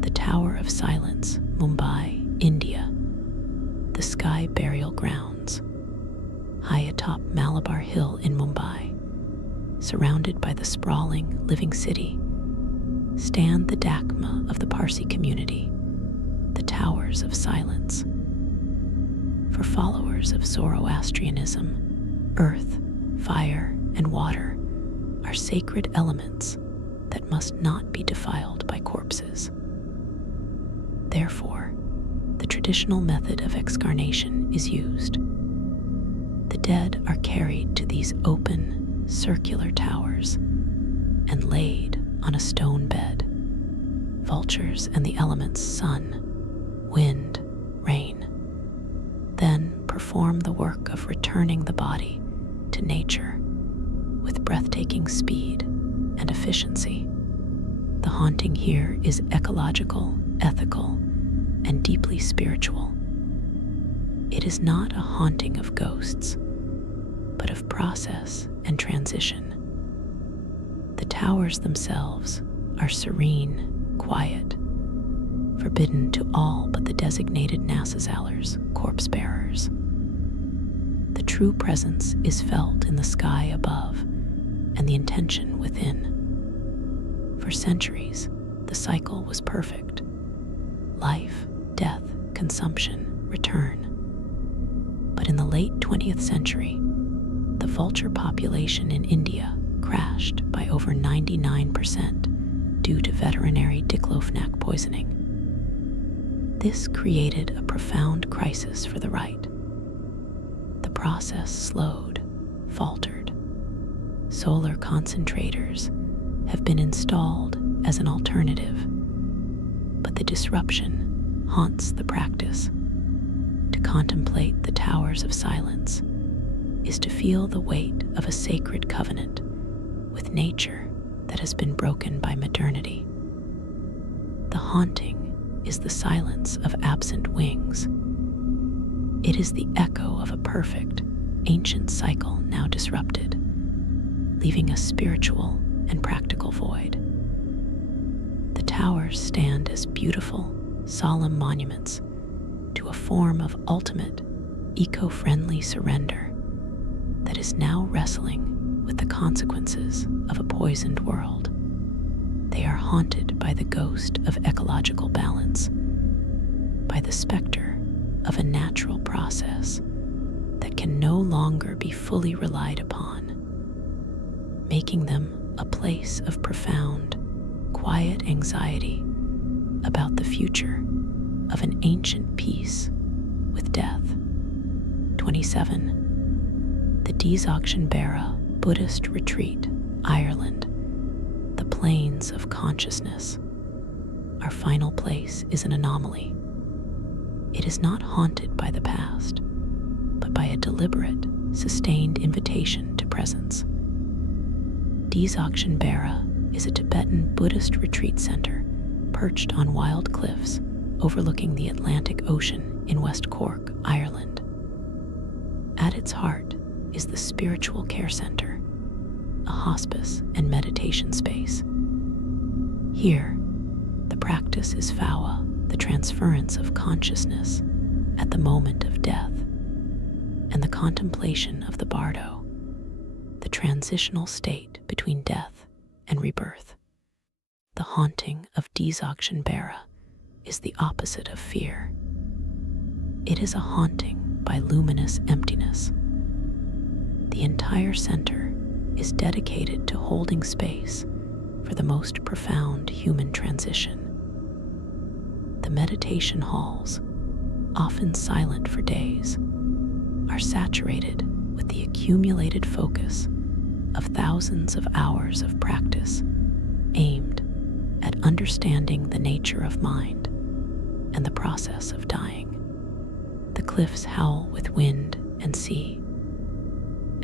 The Tower of Silence, Mumbai, India. The Sky Burial Grounds. High atop Malabar Hill in Mumbai, surrounded by the sprawling, living city, stand the Dakma of the Parsi community, the Towers of Silence. For followers of Zoroastrianism, earth, fire, and water are sacred elements that must not be defiled by corpses. Therefore, the traditional method of excarnation is used. The dead are carried to these open, circular towers and laid on a stone bed. Vultures and the elements sun, wind, rain, then perform the work of returning the body to nature with breathtaking speed and efficiency. The haunting here is ecological, ethical, and deeply spiritual. It is not a haunting of ghosts, but of process and transition. The towers themselves are serene, quiet, forbidden to all but the designated Nasazalers, corpse bearers. The true presence is felt in the sky above and the intention within. For centuries, the cycle was perfect. Life, death, consumption, return. But in the late 20th century, the vulture population in India crashed by over 99% due to veterinary diclofenac poisoning. This created a profound crisis for the right. The process slowed, faltered. Solar concentrators have been installed as an alternative, but the disruption haunts the practice. To contemplate the Towers of Silence is to feel the weight of a sacred covenant with nature that has been broken by modernity. The haunting is the silence of absent wings. It is the echo of a perfect, ancient cycle now disrupted, leaving a spiritual and practical void. The towers stand as beautiful, solemn monuments to a form of ultimate, eco-friendly surrender that is now wrestling with the consequences of a poisoned world. They are haunted by the ghost of ecological balance, by the specter of a natural process that can no longer be fully relied upon, making them a place of profound, quiet anxiety about the future of an ancient peace with death. 27. The Dzogchen Buddhist Retreat, Ireland, the Plains of Consciousness. Our final place is an anomaly. It is not haunted by the past, but by a deliberate, sustained invitation to presence. Dzogchen is a Tibetan Buddhist retreat center perched on wild cliffs overlooking the Atlantic Ocean in West Cork, Ireland. At its heart is the Spiritual Care Center, a hospice and meditation space. Here, the practice is fawa, the transference of consciousness at the moment of death. and the contemplation of the bardo, the transitional state between death and rebirth. The haunting of Dzogchen is the opposite of fear. It is a haunting by luminous emptiness. The entire center is dedicated to holding space for the most profound human transition. The meditation halls, often silent for days, are saturated with the accumulated focus of thousands of hours of practice aimed at understanding the nature of mind and the process of dying. The cliffs howl with wind and sea,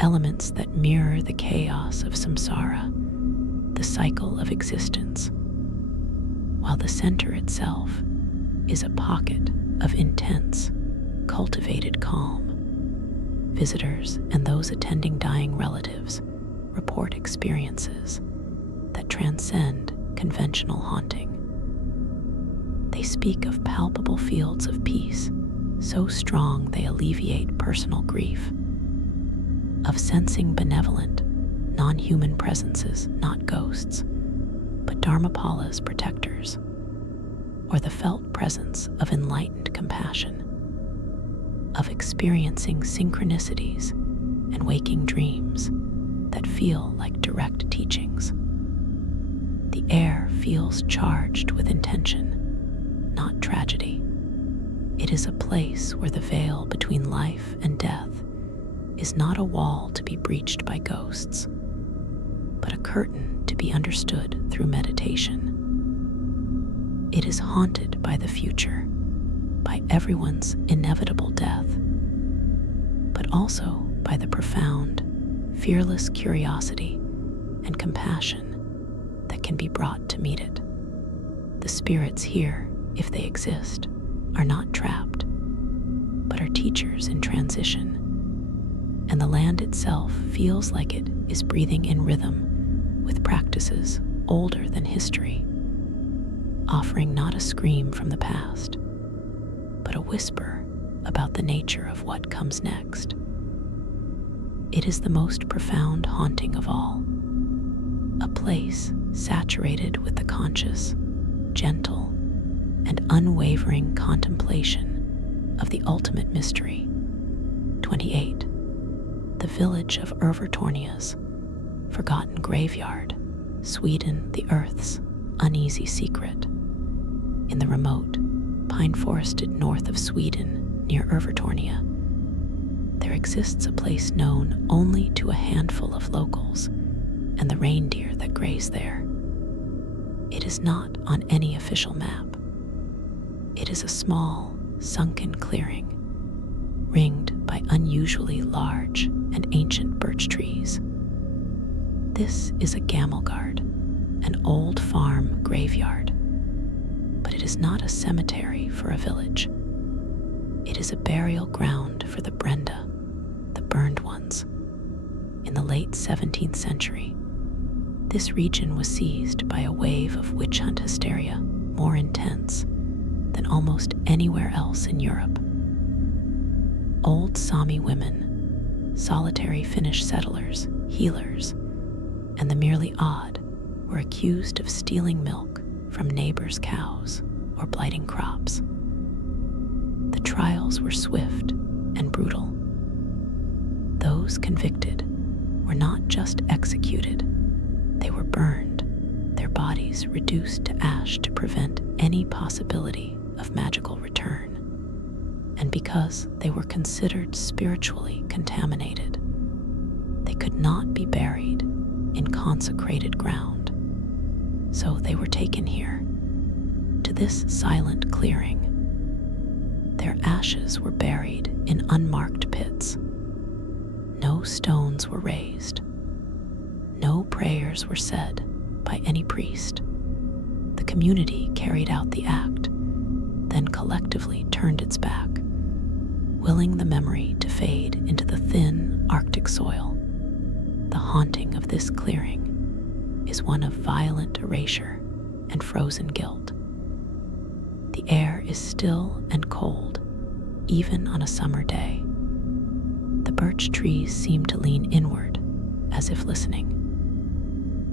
elements that mirror the chaos of samsara, the cycle of existence, while the center itself is a pocket of intense, cultivated calm. Visitors and those attending dying relatives report experiences that transcend conventional haunting. They speak of palpable fields of peace so strong they alleviate personal grief, of sensing benevolent, non-human presences, not ghosts, but Dharmapala's protectors, or the felt presence of enlightened compassion, of experiencing synchronicities and waking dreams that feel like direct teachings. The air feels charged with intention, not tragedy. It is a place where the veil between life and death is not a wall to be breached by ghosts, but a curtain to be understood through meditation. It is haunted by the future, by everyone's inevitable death, but also by the profound, fearless curiosity and compassion that can be brought to meet it. The spirits here, if they exist, are not trapped, but are teachers in transition, and the land itself feels like it is breathing in rhythm with practices older than history, offering not a scream from the past, but a whisper about the nature of what comes next. It is the most profound haunting of all, a place saturated with the conscious, gentle, and unwavering contemplation of the ultimate mystery. 28. The village of Övertorneås, forgotten graveyard, Sweden the Earth's uneasy secret. In the remote, pine-forested north of Sweden, near Övertorneå, there exists a place known only to a handful of locals and the reindeer that graze there. It is not on any official map. It is a small, sunken clearing, ringed by unusually large and ancient birch trees. This is a Gammelgard, an old farm graveyard, but it is not a cemetery for a village. It is a burial ground for the Brenda, the burned ones. In the late 17th century, this region was seized by a wave of witch hunt hysteria more intense than almost anywhere else in Europe. Old Sami women, solitary Finnish settlers, healers, and the merely odd were accused of stealing milk from neighbors' cows or blighting crops. The trials were swift and brutal. Those convicted were not just executed, they were burned, their bodies reduced to ash to prevent any possibility of magical return. And because they were considered spiritually contaminated, they could not be buried in consecrated ground. So they were taken here, to this silent clearing. Their ashes were buried in unmarked pits. No stones were raised. No prayers were said by any priest. The community carried out the act, then collectively turned its back, willing the memory to fade into the thin Arctic soil. The haunting of this clearing is one of violent erasure and frozen guilt. The air is still and cold, even on a summer day. The birch trees seem to lean inward, as if listening.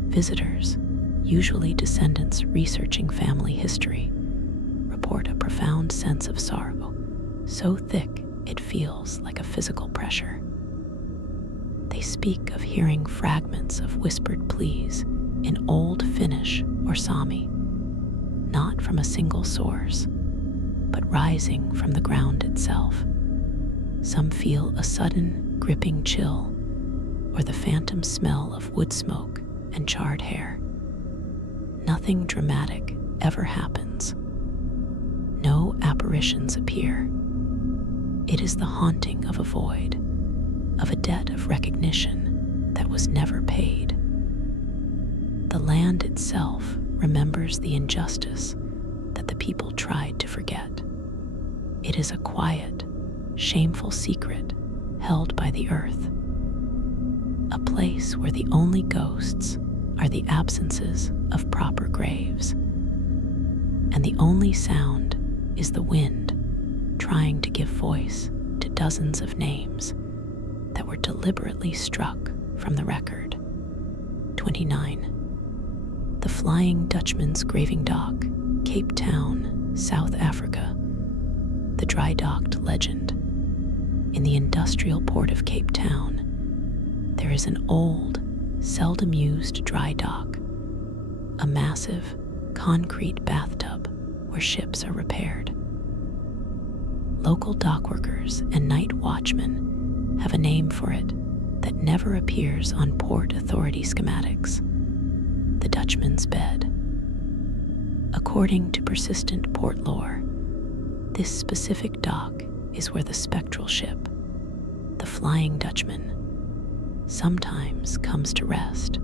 Visitors, usually descendants researching family history, report a profound sense of sorrow, so thick it feels like a physical pressure. They speak of hearing fragments of whispered pleas in Old Finnish or Sami, not from a single source, but rising from the ground itself. Some feel a sudden, gripping chill, or the phantom smell of wood smoke and charred hair. Nothing dramatic ever happens. No apparitions appear. It is the haunting of a void, of a debt of recognition that was never paid. The land itself remembers the injustice that the people tried to forget. It is a quiet, shameful secret held by the earth, a place where the only ghosts are the absences of proper graves, and the only sound is the wind trying to give voice to dozens of names that were deliberately struck from the record. 29. The Flying Dutchman's Graving Dock, Cape Town, South Africa. The dry-docked legend. In the industrial port of Cape Town, there is an old, seldom used dry dock, a massive, concrete bathtub where ships are repaired. Local dockworkers and night watchmen have a name for it that never appears on port authority schematics: the Dutchman's Bed. According to persistent port lore, this specific dock is where the spectral ship, the Flying Dutchman, sometimes comes to rest.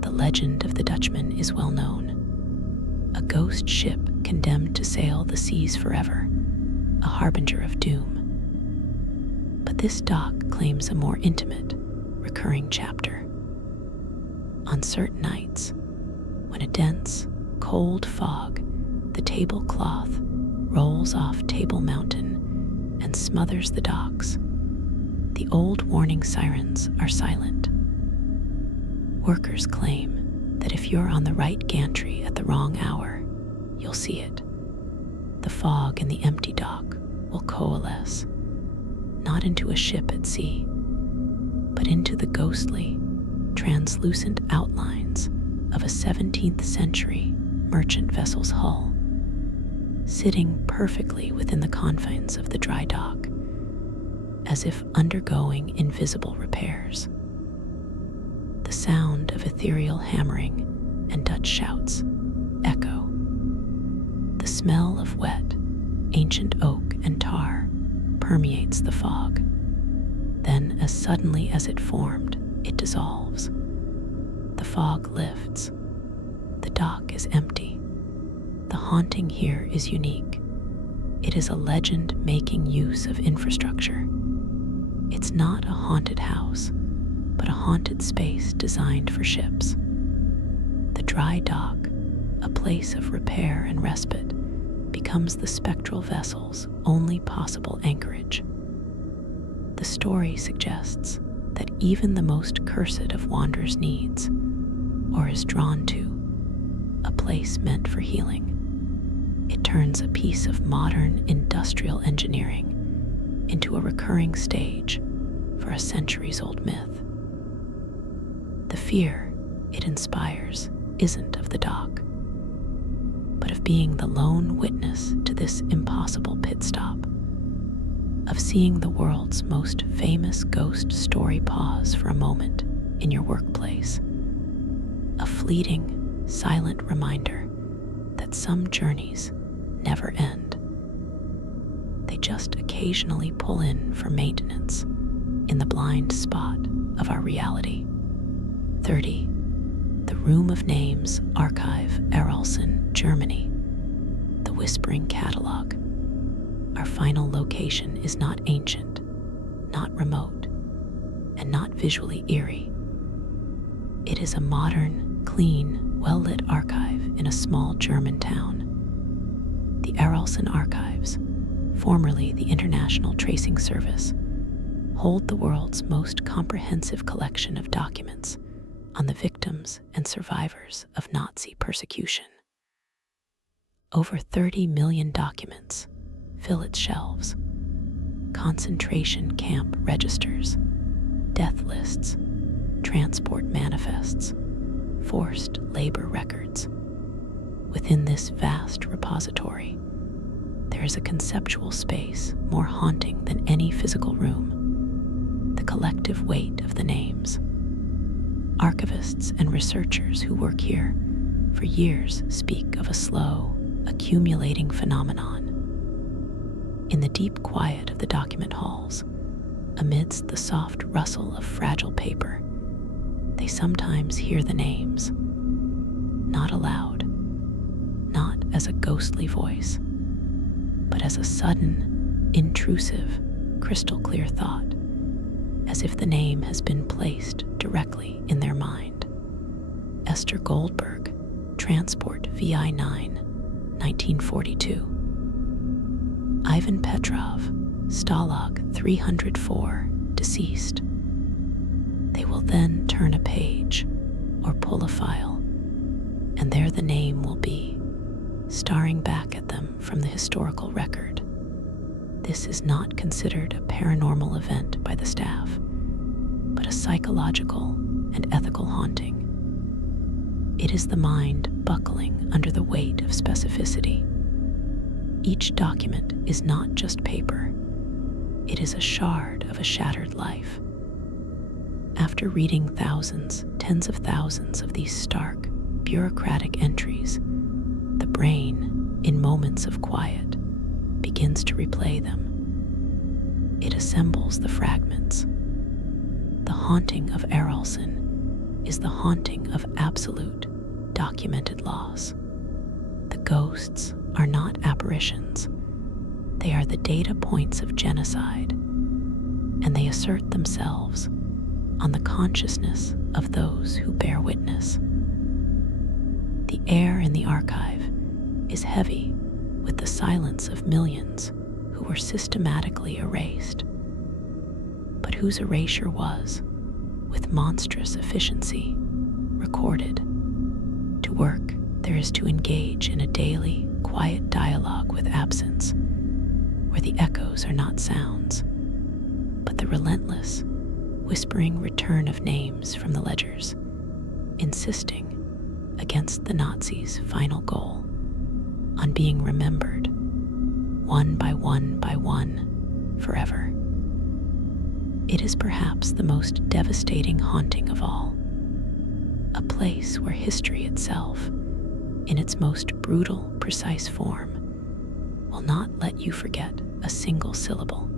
The legend of the Dutchman is well known. A ghost ship condemned to sail the seas forever, a harbinger of doom. But this dock claims a more intimate, recurring chapter. On certain nights, when a dense, cold fog, the tablecloth, rolls off Table Mountain and smothers the docks, the old warning sirens are silent. Workers claim that if you're on the right gantry at the wrong hour, you'll see it. The fog in the empty dock will coalesce, not into a ship at sea, but into the ghostly, translucent outlines of a 17th century merchant vessel's hull, sitting perfectly within the confines of the dry dock, as if undergoing invisible repairs. The sound of ethereal hammering and Dutch shouts echo. The smell of wet, ancient oak and tar permeates the fog. Then, as suddenly as it formed, it dissolves. The fog lifts. The dock is empty. The haunting here is unique. It is a legend making use of infrastructure. It's not a haunted house, but a haunted space designed for ships. The dry dock, a place of repair and respite, becomes the spectral vessel's only possible anchorage. The story suggests that even the most cursed of wanderers needs, or is drawn to, a place meant for healing. It turns a piece of modern industrial engineering into a recurring stage for a centuries-old myth. The fear it inspires isn't of the dock, but of being the lone witness to this impossible pit stop, of seeing the world's most famous ghost story pause for a moment in your workplace, a fleeting, silent reminder that some journeys never end. They just occasionally pull in for maintenance in the blind spot of our reality. 30. The Room of Names Archive, Arolsen, Germany. The Whispering Catalog. Our final location is not ancient, not remote, and not visually eerie. It is a modern, clean, well-lit archive in a small German town. The Arolsen Archives, formerly the International Tracing Service, hold the world's most comprehensive collection of documents on the victims and survivors of Nazi persecution. Over 30 million documents fill its shelves: concentration camp registers, death lists, transport manifests, forced labor records. Within this vast repository, there is a conceptual space more haunting than any physical room: the collective weight of the names. Archivists and researchers who work here for years speak of a slow, accumulating phenomenon. In the deep quiet of the document halls, amidst the soft rustle of fragile paper, they sometimes hear the names, not aloud, not as a ghostly voice, but as a sudden, intrusive, crystal-clear thought, as if the name has been placed directly in their mind. Esther Goldberg, Transport VI-9, 1942. Ivan Petrov, Stalag 304, deceased. They will then turn a page or pull a file, and there the name will be, staring back at them from the historical record. This is not considered a paranormal event by the staff, but a psychological and ethical haunting. It is the mind buckling under the weight of specificity. Each document is not just paper. It is a shard of a shattered life. After reading thousands, tens of thousands of these stark, bureaucratic entries, the brain, in moments of quiet, begins to replay them. It assembles the fragments. The haunting of Aralson is the haunting of absolute, documented loss. The ghosts are not apparitions. They are the data points of genocide, and they assert themselves on the consciousness of those who bear witness. The air in the archive is heavy with the silence of millions who were systematically erased, but whose erasure was, with monstrous efficiency, recorded. To work, there is to engage in a daily, quiet dialogue with absence, where the echoes are not sounds, but the relentless, whispering return of names from the ledgers, insisting, against the Nazis' final goal, on being remembered, one by one, forever. It is perhaps the most devastating haunting of all, a place where history itself, in its most brutal, precise form, will not let you forget a single syllable.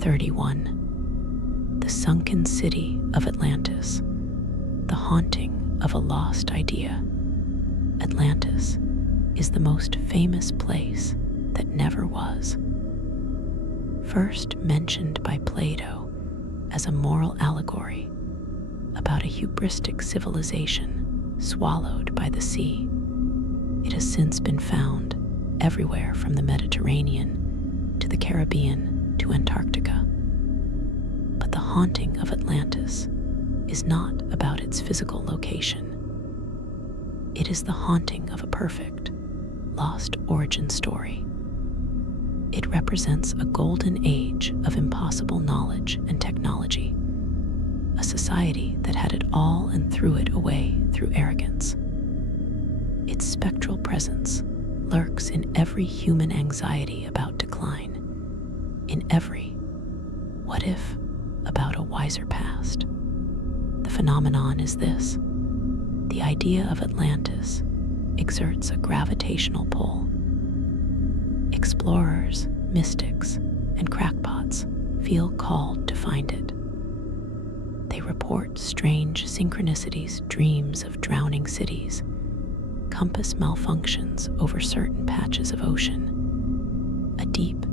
31. The sunken city of Atlantis, the haunting of a lost idea. Atlantis is the most famous place that never was. First mentioned by Plato as a moral allegory about a hubristic civilization swallowed by the sea, it has since been found everywhere from the Mediterranean to the Caribbean to Antarctica. But the haunting of Atlantis is not about its physical location. It is the haunting of a perfect, lost origin story. It represents a golden age of impossible knowledge and technology, a society that had it all and threw it away through arrogance. Its spectral presence lurks in every human anxiety about decline, in every what if about a wiser past. The phenomenon is this: the idea of Atlantis exerts a gravitational pull. Explorers, mystics, and crackpots feel called to find it. They report strange synchronicities, dreams of drowning cities, compass malfunctions over certain patches of ocean, a deep,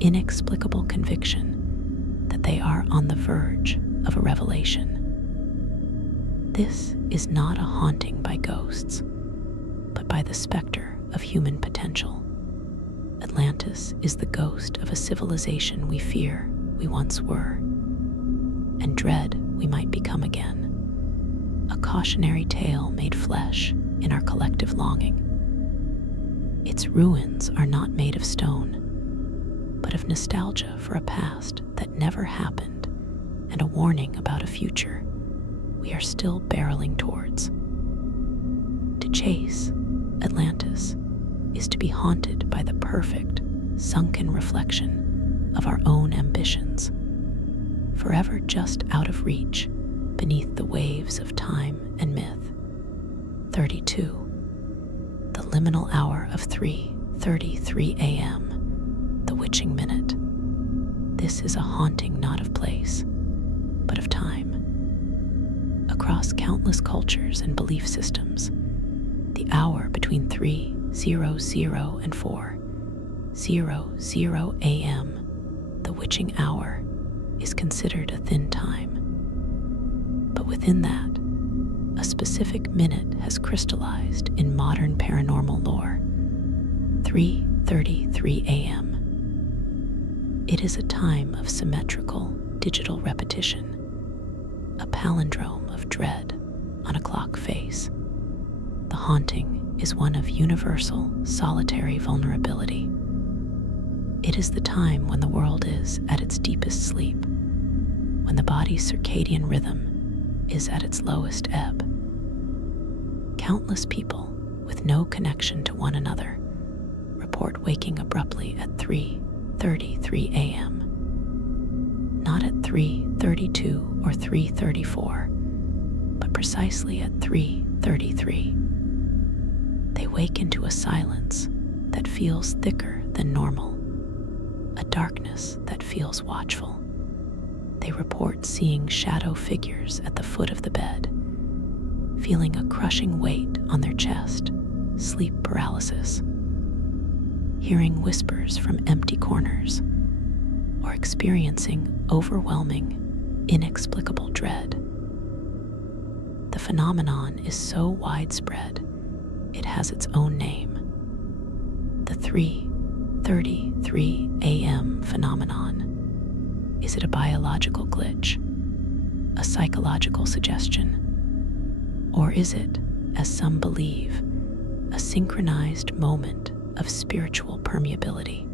inexplicable conviction that they are on the verge of a revelation. This is not a haunting by ghosts, but by the specter of human potential. Atlantis is the ghost of a civilization we fear we once were, and dread we might become again. A cautionary tale made flesh in our collective longing. Its ruins are not made of stone, but of nostalgia for a past that never happened and a warning about a future we are still barreling towards. To chase Atlantis is to be haunted by the perfect, sunken reflection of our own ambitions, forever just out of reach beneath the waves of time and myth. 32. The liminal hour of 3:33 a.m., the witching minute. This is a haunting not of place, but of time. Across countless cultures and belief systems, the hour between 3:00 and 4:00 a.m., the witching hour, is considered a thin time. But within that, a specific minute has crystallized in modern paranormal lore. 3:33 a.m. It is a time of symmetrical digital repetition, a palindrome of dread on a clock face. The haunting is one of universal, solitary vulnerability. It is the time when the world is at its deepest sleep, when the body's circadian rhythm is at its lowest ebb. Countless people with no connection to one another report waking abruptly at 3:33 a.m. Not at 3:32 or 3:34, but precisely at 3:33. They wake into a silence that feels thicker than normal, a darkness that feels watchful. They report seeing shadow figures at the foot of the bed, feeling a crushing weight on their chest, sleep paralysis, hearing whispers from empty corners, or experiencing overwhelming, inexplicable dread. The phenomenon is so widespread, it has its own name. The 3:33 a.m. phenomenon. Is it a biological glitch, a psychological suggestion, or is it, as some believe, a synchronized moment of spiritual permeability?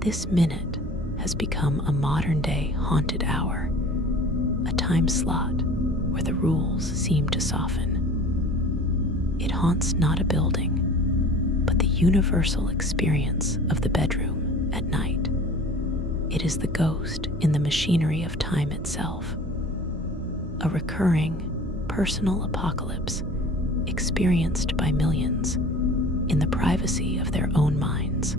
This minute has become a modern-day haunted hour, a time slot where the rules seem to soften. It haunts not a building, but the universal experience of the bedroom at night. It is the ghost in the machinery of time itself, a recurring, personal apocalypse experienced by millions in the privacy of their own minds,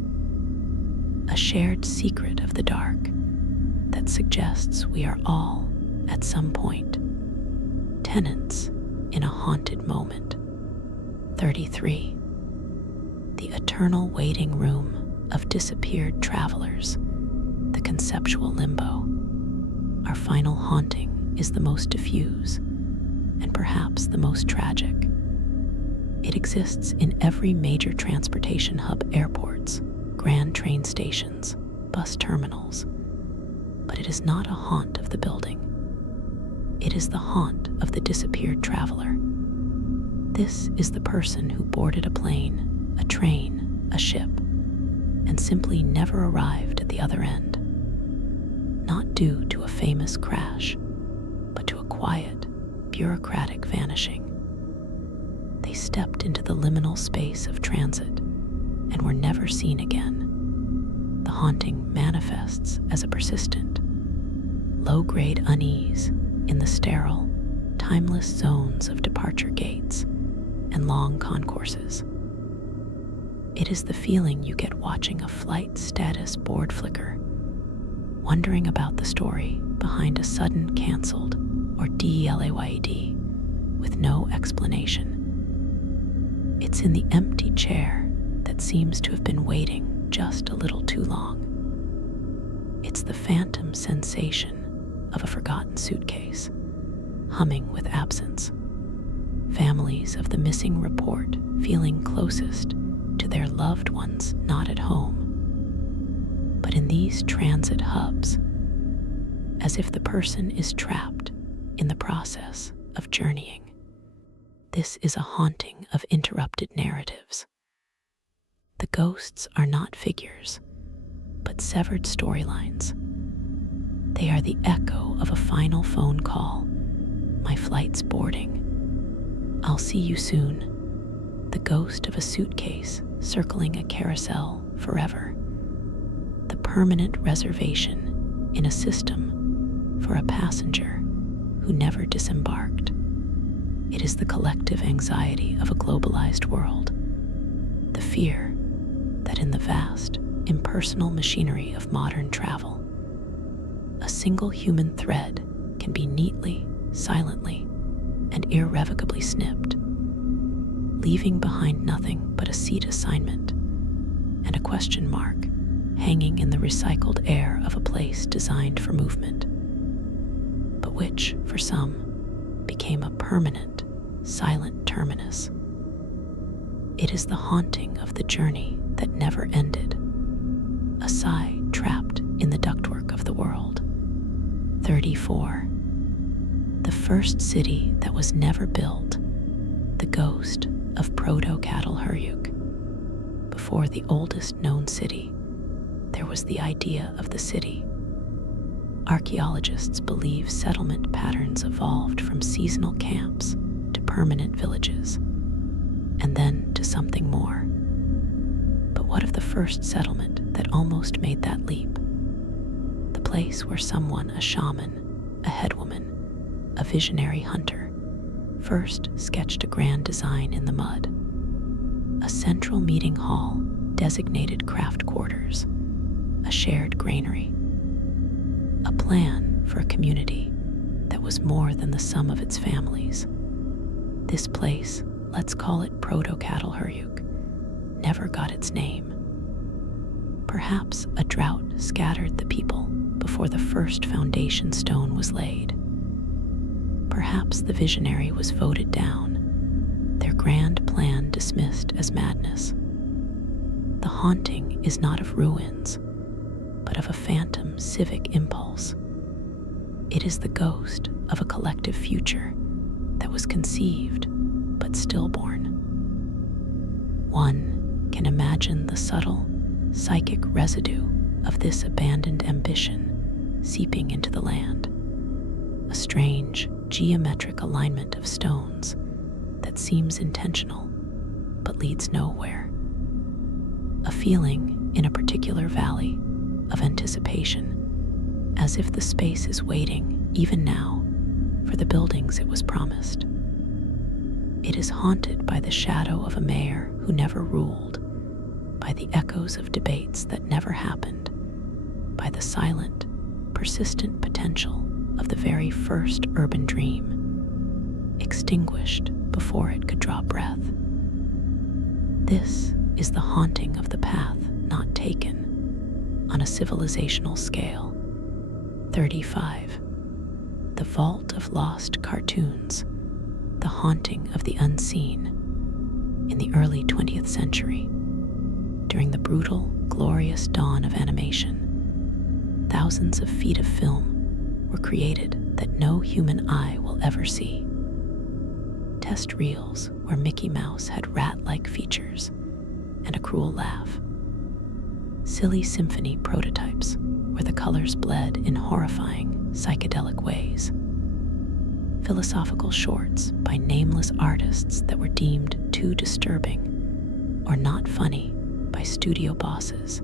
a shared secret of the dark that suggests we are all, at some point, tenants in a haunted moment. 33. The eternal waiting room of disappeared travelers, the conceptual limbo. Our final haunting is the most diffuse and perhaps the most tragic. It exists in every major transportation hub: airports, grand train stations, bus terminals. But it is not a haunt of the building. It is the haunt of the disappeared traveler. This is the person who boarded a plane, a train, a ship, and simply never arrived at the other end. Not due to a famous crash, but to a quiet, bureaucratic vanishing. They stepped into the liminal space of transit and were never seen again. The haunting manifests as a persistent, low-grade unease in the sterile, timeless zones of departure gates and long concourses. It is the feeling you get watching a flight status board flicker, wondering about the story behind a sudden canceled or delayed with no explanation. It's in the empty chair that seems to have been waiting just a little too long. It's the phantom sensation of a forgotten suitcase, humming with absence. Families of the missing report feeling closest to their loved ones not at home. But in these transit hubs, as if the person is trapped in the process of journeying. This is a haunting of interrupted narratives. The ghosts are not figures, but severed storylines. They are the echo of a final phone call. My flight's boarding. I'll see you soon. The ghost of a suitcase circling a carousel forever. The permanent reservation in a system for a passenger who never disembarked. It is the collective anxiety of a globalized world. The fear that in the vast, impersonal machinery of modern travel, a single human thread can be neatly, silently, and irrevocably snipped, leaving behind nothing but a seat assignment and a question mark hanging in the recycled air of a place designed for movement, but which, for some, became a permanent, silent terminus. It is the haunting of the journey that never ended, a sigh trapped in the ductwork of the world. 34. The first city that was never built, the ghost of Proto-Cattle-Huruk. Before the oldest known city, there was the idea of the city. Archaeologists believe settlement patterns evolved from seasonal camps to permanent villages, and then to something more. But what of the first settlement that almost made that leap? The place where someone, a shaman, a headwoman, a visionary hunter, first sketched a grand design in the mud. A central meeting hall designated craft quarters, a shared granary, a plan for a community that was more than the sum of its families. This place, let's call it Proto-Cattle-Huruk, never got its name. Perhaps a drought scattered the people before the first foundation stone was laid. Perhaps the visionary was voted down, their grand plan dismissed as madness. The haunting is not of ruins, but of a phantom civic impulse. It is the ghost of a collective future that was conceived but stillborn. One can imagine the subtle, psychic residue of this abandoned ambition seeping into the land, a strange, geometric alignment of stones that seems intentional but leads nowhere. A feeling in a particular valley of anticipation, as if the space is waiting, even now, for the buildings it was promised. It is haunted by the shadow of a mayor who never ruled, by the echoes of debates that never happened, by the silent, persistent potential of the very first urban dream, extinguished before it could draw breath. This is the haunting of the path not taken on a civilizational scale. 35. The vault of lost cartoons, the haunting of the unseen. In the early 20th century, during the brutal, glorious dawn of animation, thousands of feet of film were created that no human eye will ever see. Test reels where Mickey Mouse had rat-like features and a cruel laugh. Silly symphony prototypes where the colors bled in horrifying, psychedelic ways. Philosophical shorts by nameless artists that were deemed too disturbing or not funny by studio bosses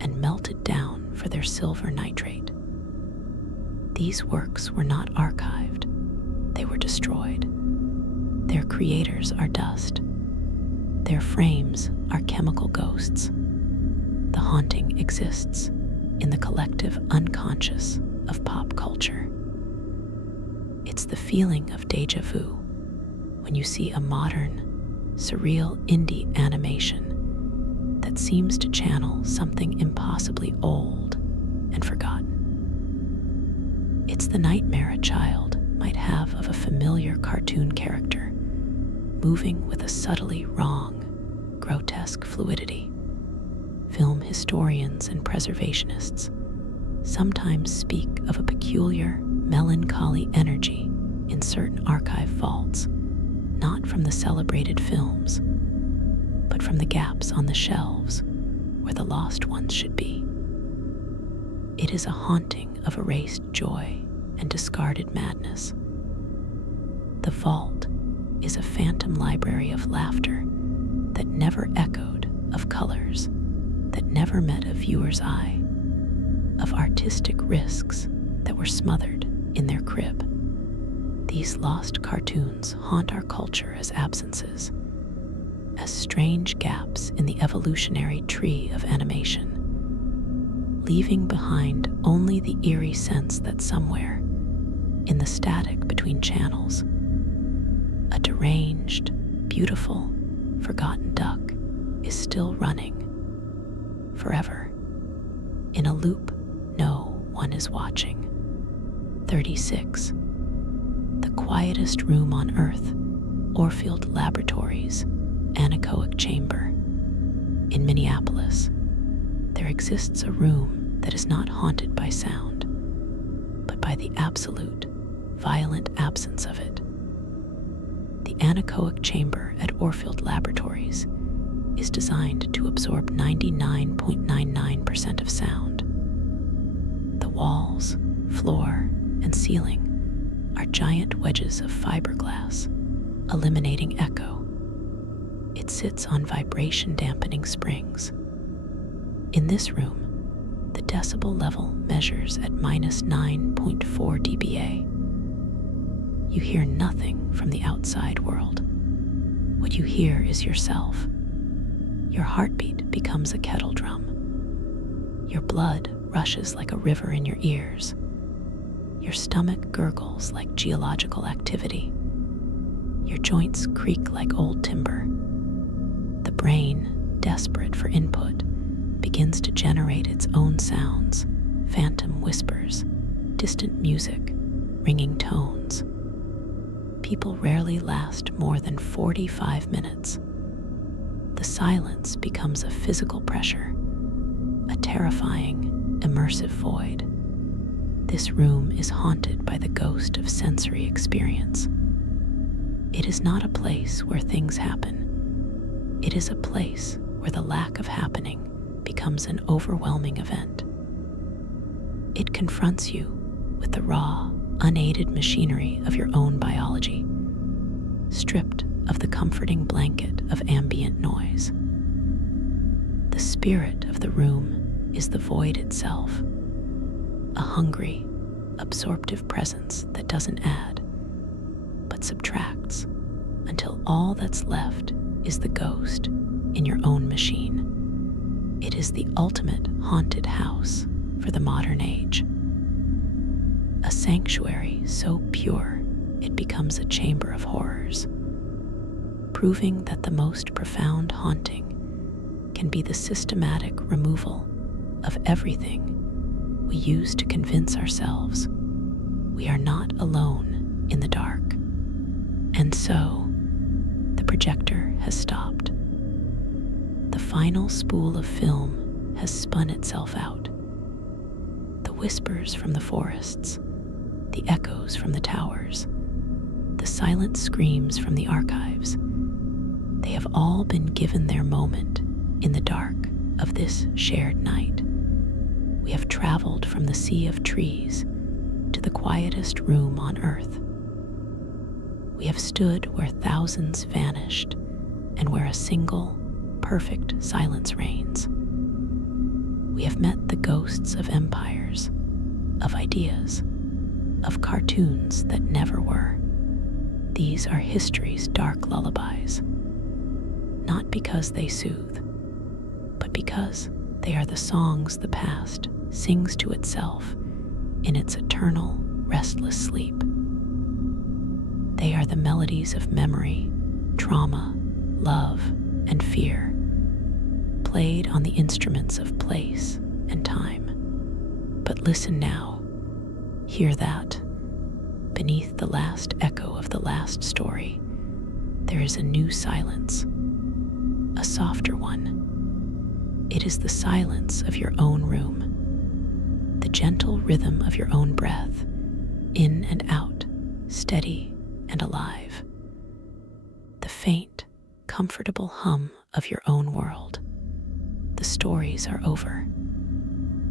and melted down for their silver nitrate. These works were not archived, they were destroyed. Their creators are dust. Their frames are chemical ghosts. The haunting exists in the collective unconscious of pop culture. It's the feeling of déjà vu when you see a modern, surreal indie animation that seems to channel something impossibly old and forgotten. It's the nightmare a child might have of a familiar cartoon character moving with a subtly wrong, grotesque fluidity. Film historians and preservationists sometimes speak of a peculiar, melancholy energy in certain archive vaults, not from the celebrated films, but from the gaps on the shelves where the lost ones should be. It is a haunting of erased joy and discarded madness. The vault is a phantom library of laughter that never echoed, of colors that never met a viewer's eye, of artistic risks that were smothered in their crib. These lost cartoons haunt our culture as absences, as strange gaps in the evolutionary tree of animation, leaving behind only the eerie sense that somewhere, in the static between channels, a deranged, beautiful, forgotten duck is still running, forever, in a loop no one is watching. 36. The quietest room on Earth, Orfield Laboratories, anechoic chamber. In Minneapolis, there exists a room that is not haunted by sound, but by the absolute, violent absence of it. The anechoic chamber at Orfield Laboratories is designed to absorb 99.99% of sound. The walls, floor, and ceiling are giant wedges of fiberglass, eliminating echo. It sits on vibration-dampening springs. In this room, the decibel level measures at -9.4 dBA. You hear nothing from the outside world. What you hear is yourself. Your heartbeat becomes a kettle drum. Your blood rushes like a river in your ears. Your stomach gurgles like geological activity. Your joints creak like old timber. The brain, desperate for input, begins to generate its own sounds, phantom whispers, distant music, ringing tones. People rarely last more than 45 minutes. The silence becomes a physical pressure, a terrifying, immersive void. This room is haunted by the ghost of sensory experience. It is not a place where things happen. It is a place where the lack of happening becomes an overwhelming event. It confronts you with the raw, unaided machinery of your own biology, stripped of the comforting blanket of ambient noise. The spirit of the room is the void itself, a hungry, absorptive presence that doesn't add, but subtracts until all that's left is the ghost in your own machine. It is the ultimate haunted house for the modern age. A sanctuary so pure it becomes a chamber of horrors, proving that the most profound haunting can be the systematic removal of everything we use to convince ourselves we are not alone in the dark. And so, the projector has stopped. The final spool of film has spun itself out. The whispers from the forests, the echoes from the towers, the silent screams from the archives, they have all been given their moment in the dark of this shared night. We have traveled from the sea of trees to the quietest room on Earth. We have stood where thousands vanished and where a single, perfect silence reigns. We have met the ghosts of empires, of ideas, of cartoons that never were. These are history's dark lullabies, not because they soothe, but because they are the songs the past sings to itself in its eternal, restless sleep. They are the melodies of memory, trauma, love, and fear, played on the instruments of place and time. But listen now, hear that. Beneath the last echo of the last story, there is a new silence, a softer one. It is the silence of your own room, the gentle rhythm of your own breath, in and out, steady and alive. The faint, comfortable hum of your own world. The stories are over.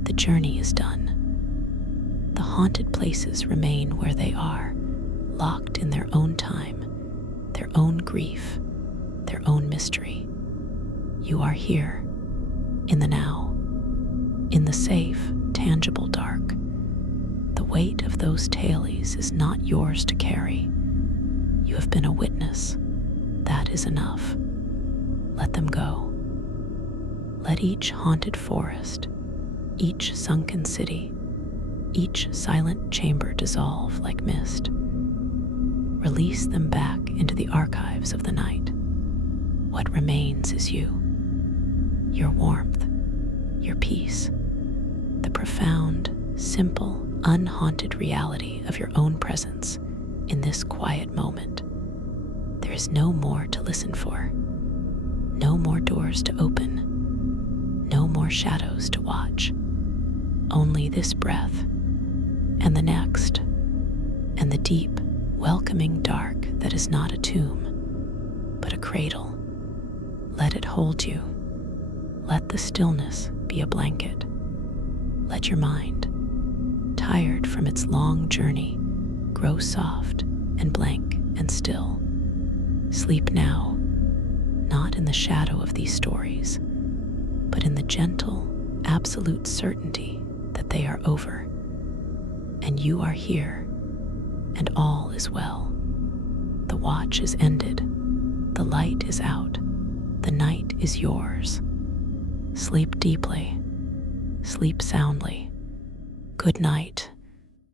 The journey is done. The haunted places remain where they are, locked in their own time, their own grief, their own mystery. You are here, in the now, in the safe, tangible dark. The weight of those tailies is not yours to carry. You have been a witness. That is enough. Let them go. Let each haunted forest, each sunken city, each silent chamber dissolve like mist. Release them back into the archives of the night. What remains is you, your warmth, your peace, the profound, simple, unhaunted reality of your own presence in this quiet moment. There is no more to listen for, no more doors to open, no more shadows to watch. Only this breath, and the next, and the deep, welcoming dark that is not a tomb, but a cradle. Let it hold you. Let the stillness be a blanket. Let your mind, tired from its long journey, grow soft and blank and still. Sleep now, not in the shadow of these stories, but in the gentle, absolute certainty that they are over, and you are here, and all is well. The watch is ended, the light is out, the night is yours. Sleep deeply, sleep soundly. Good night.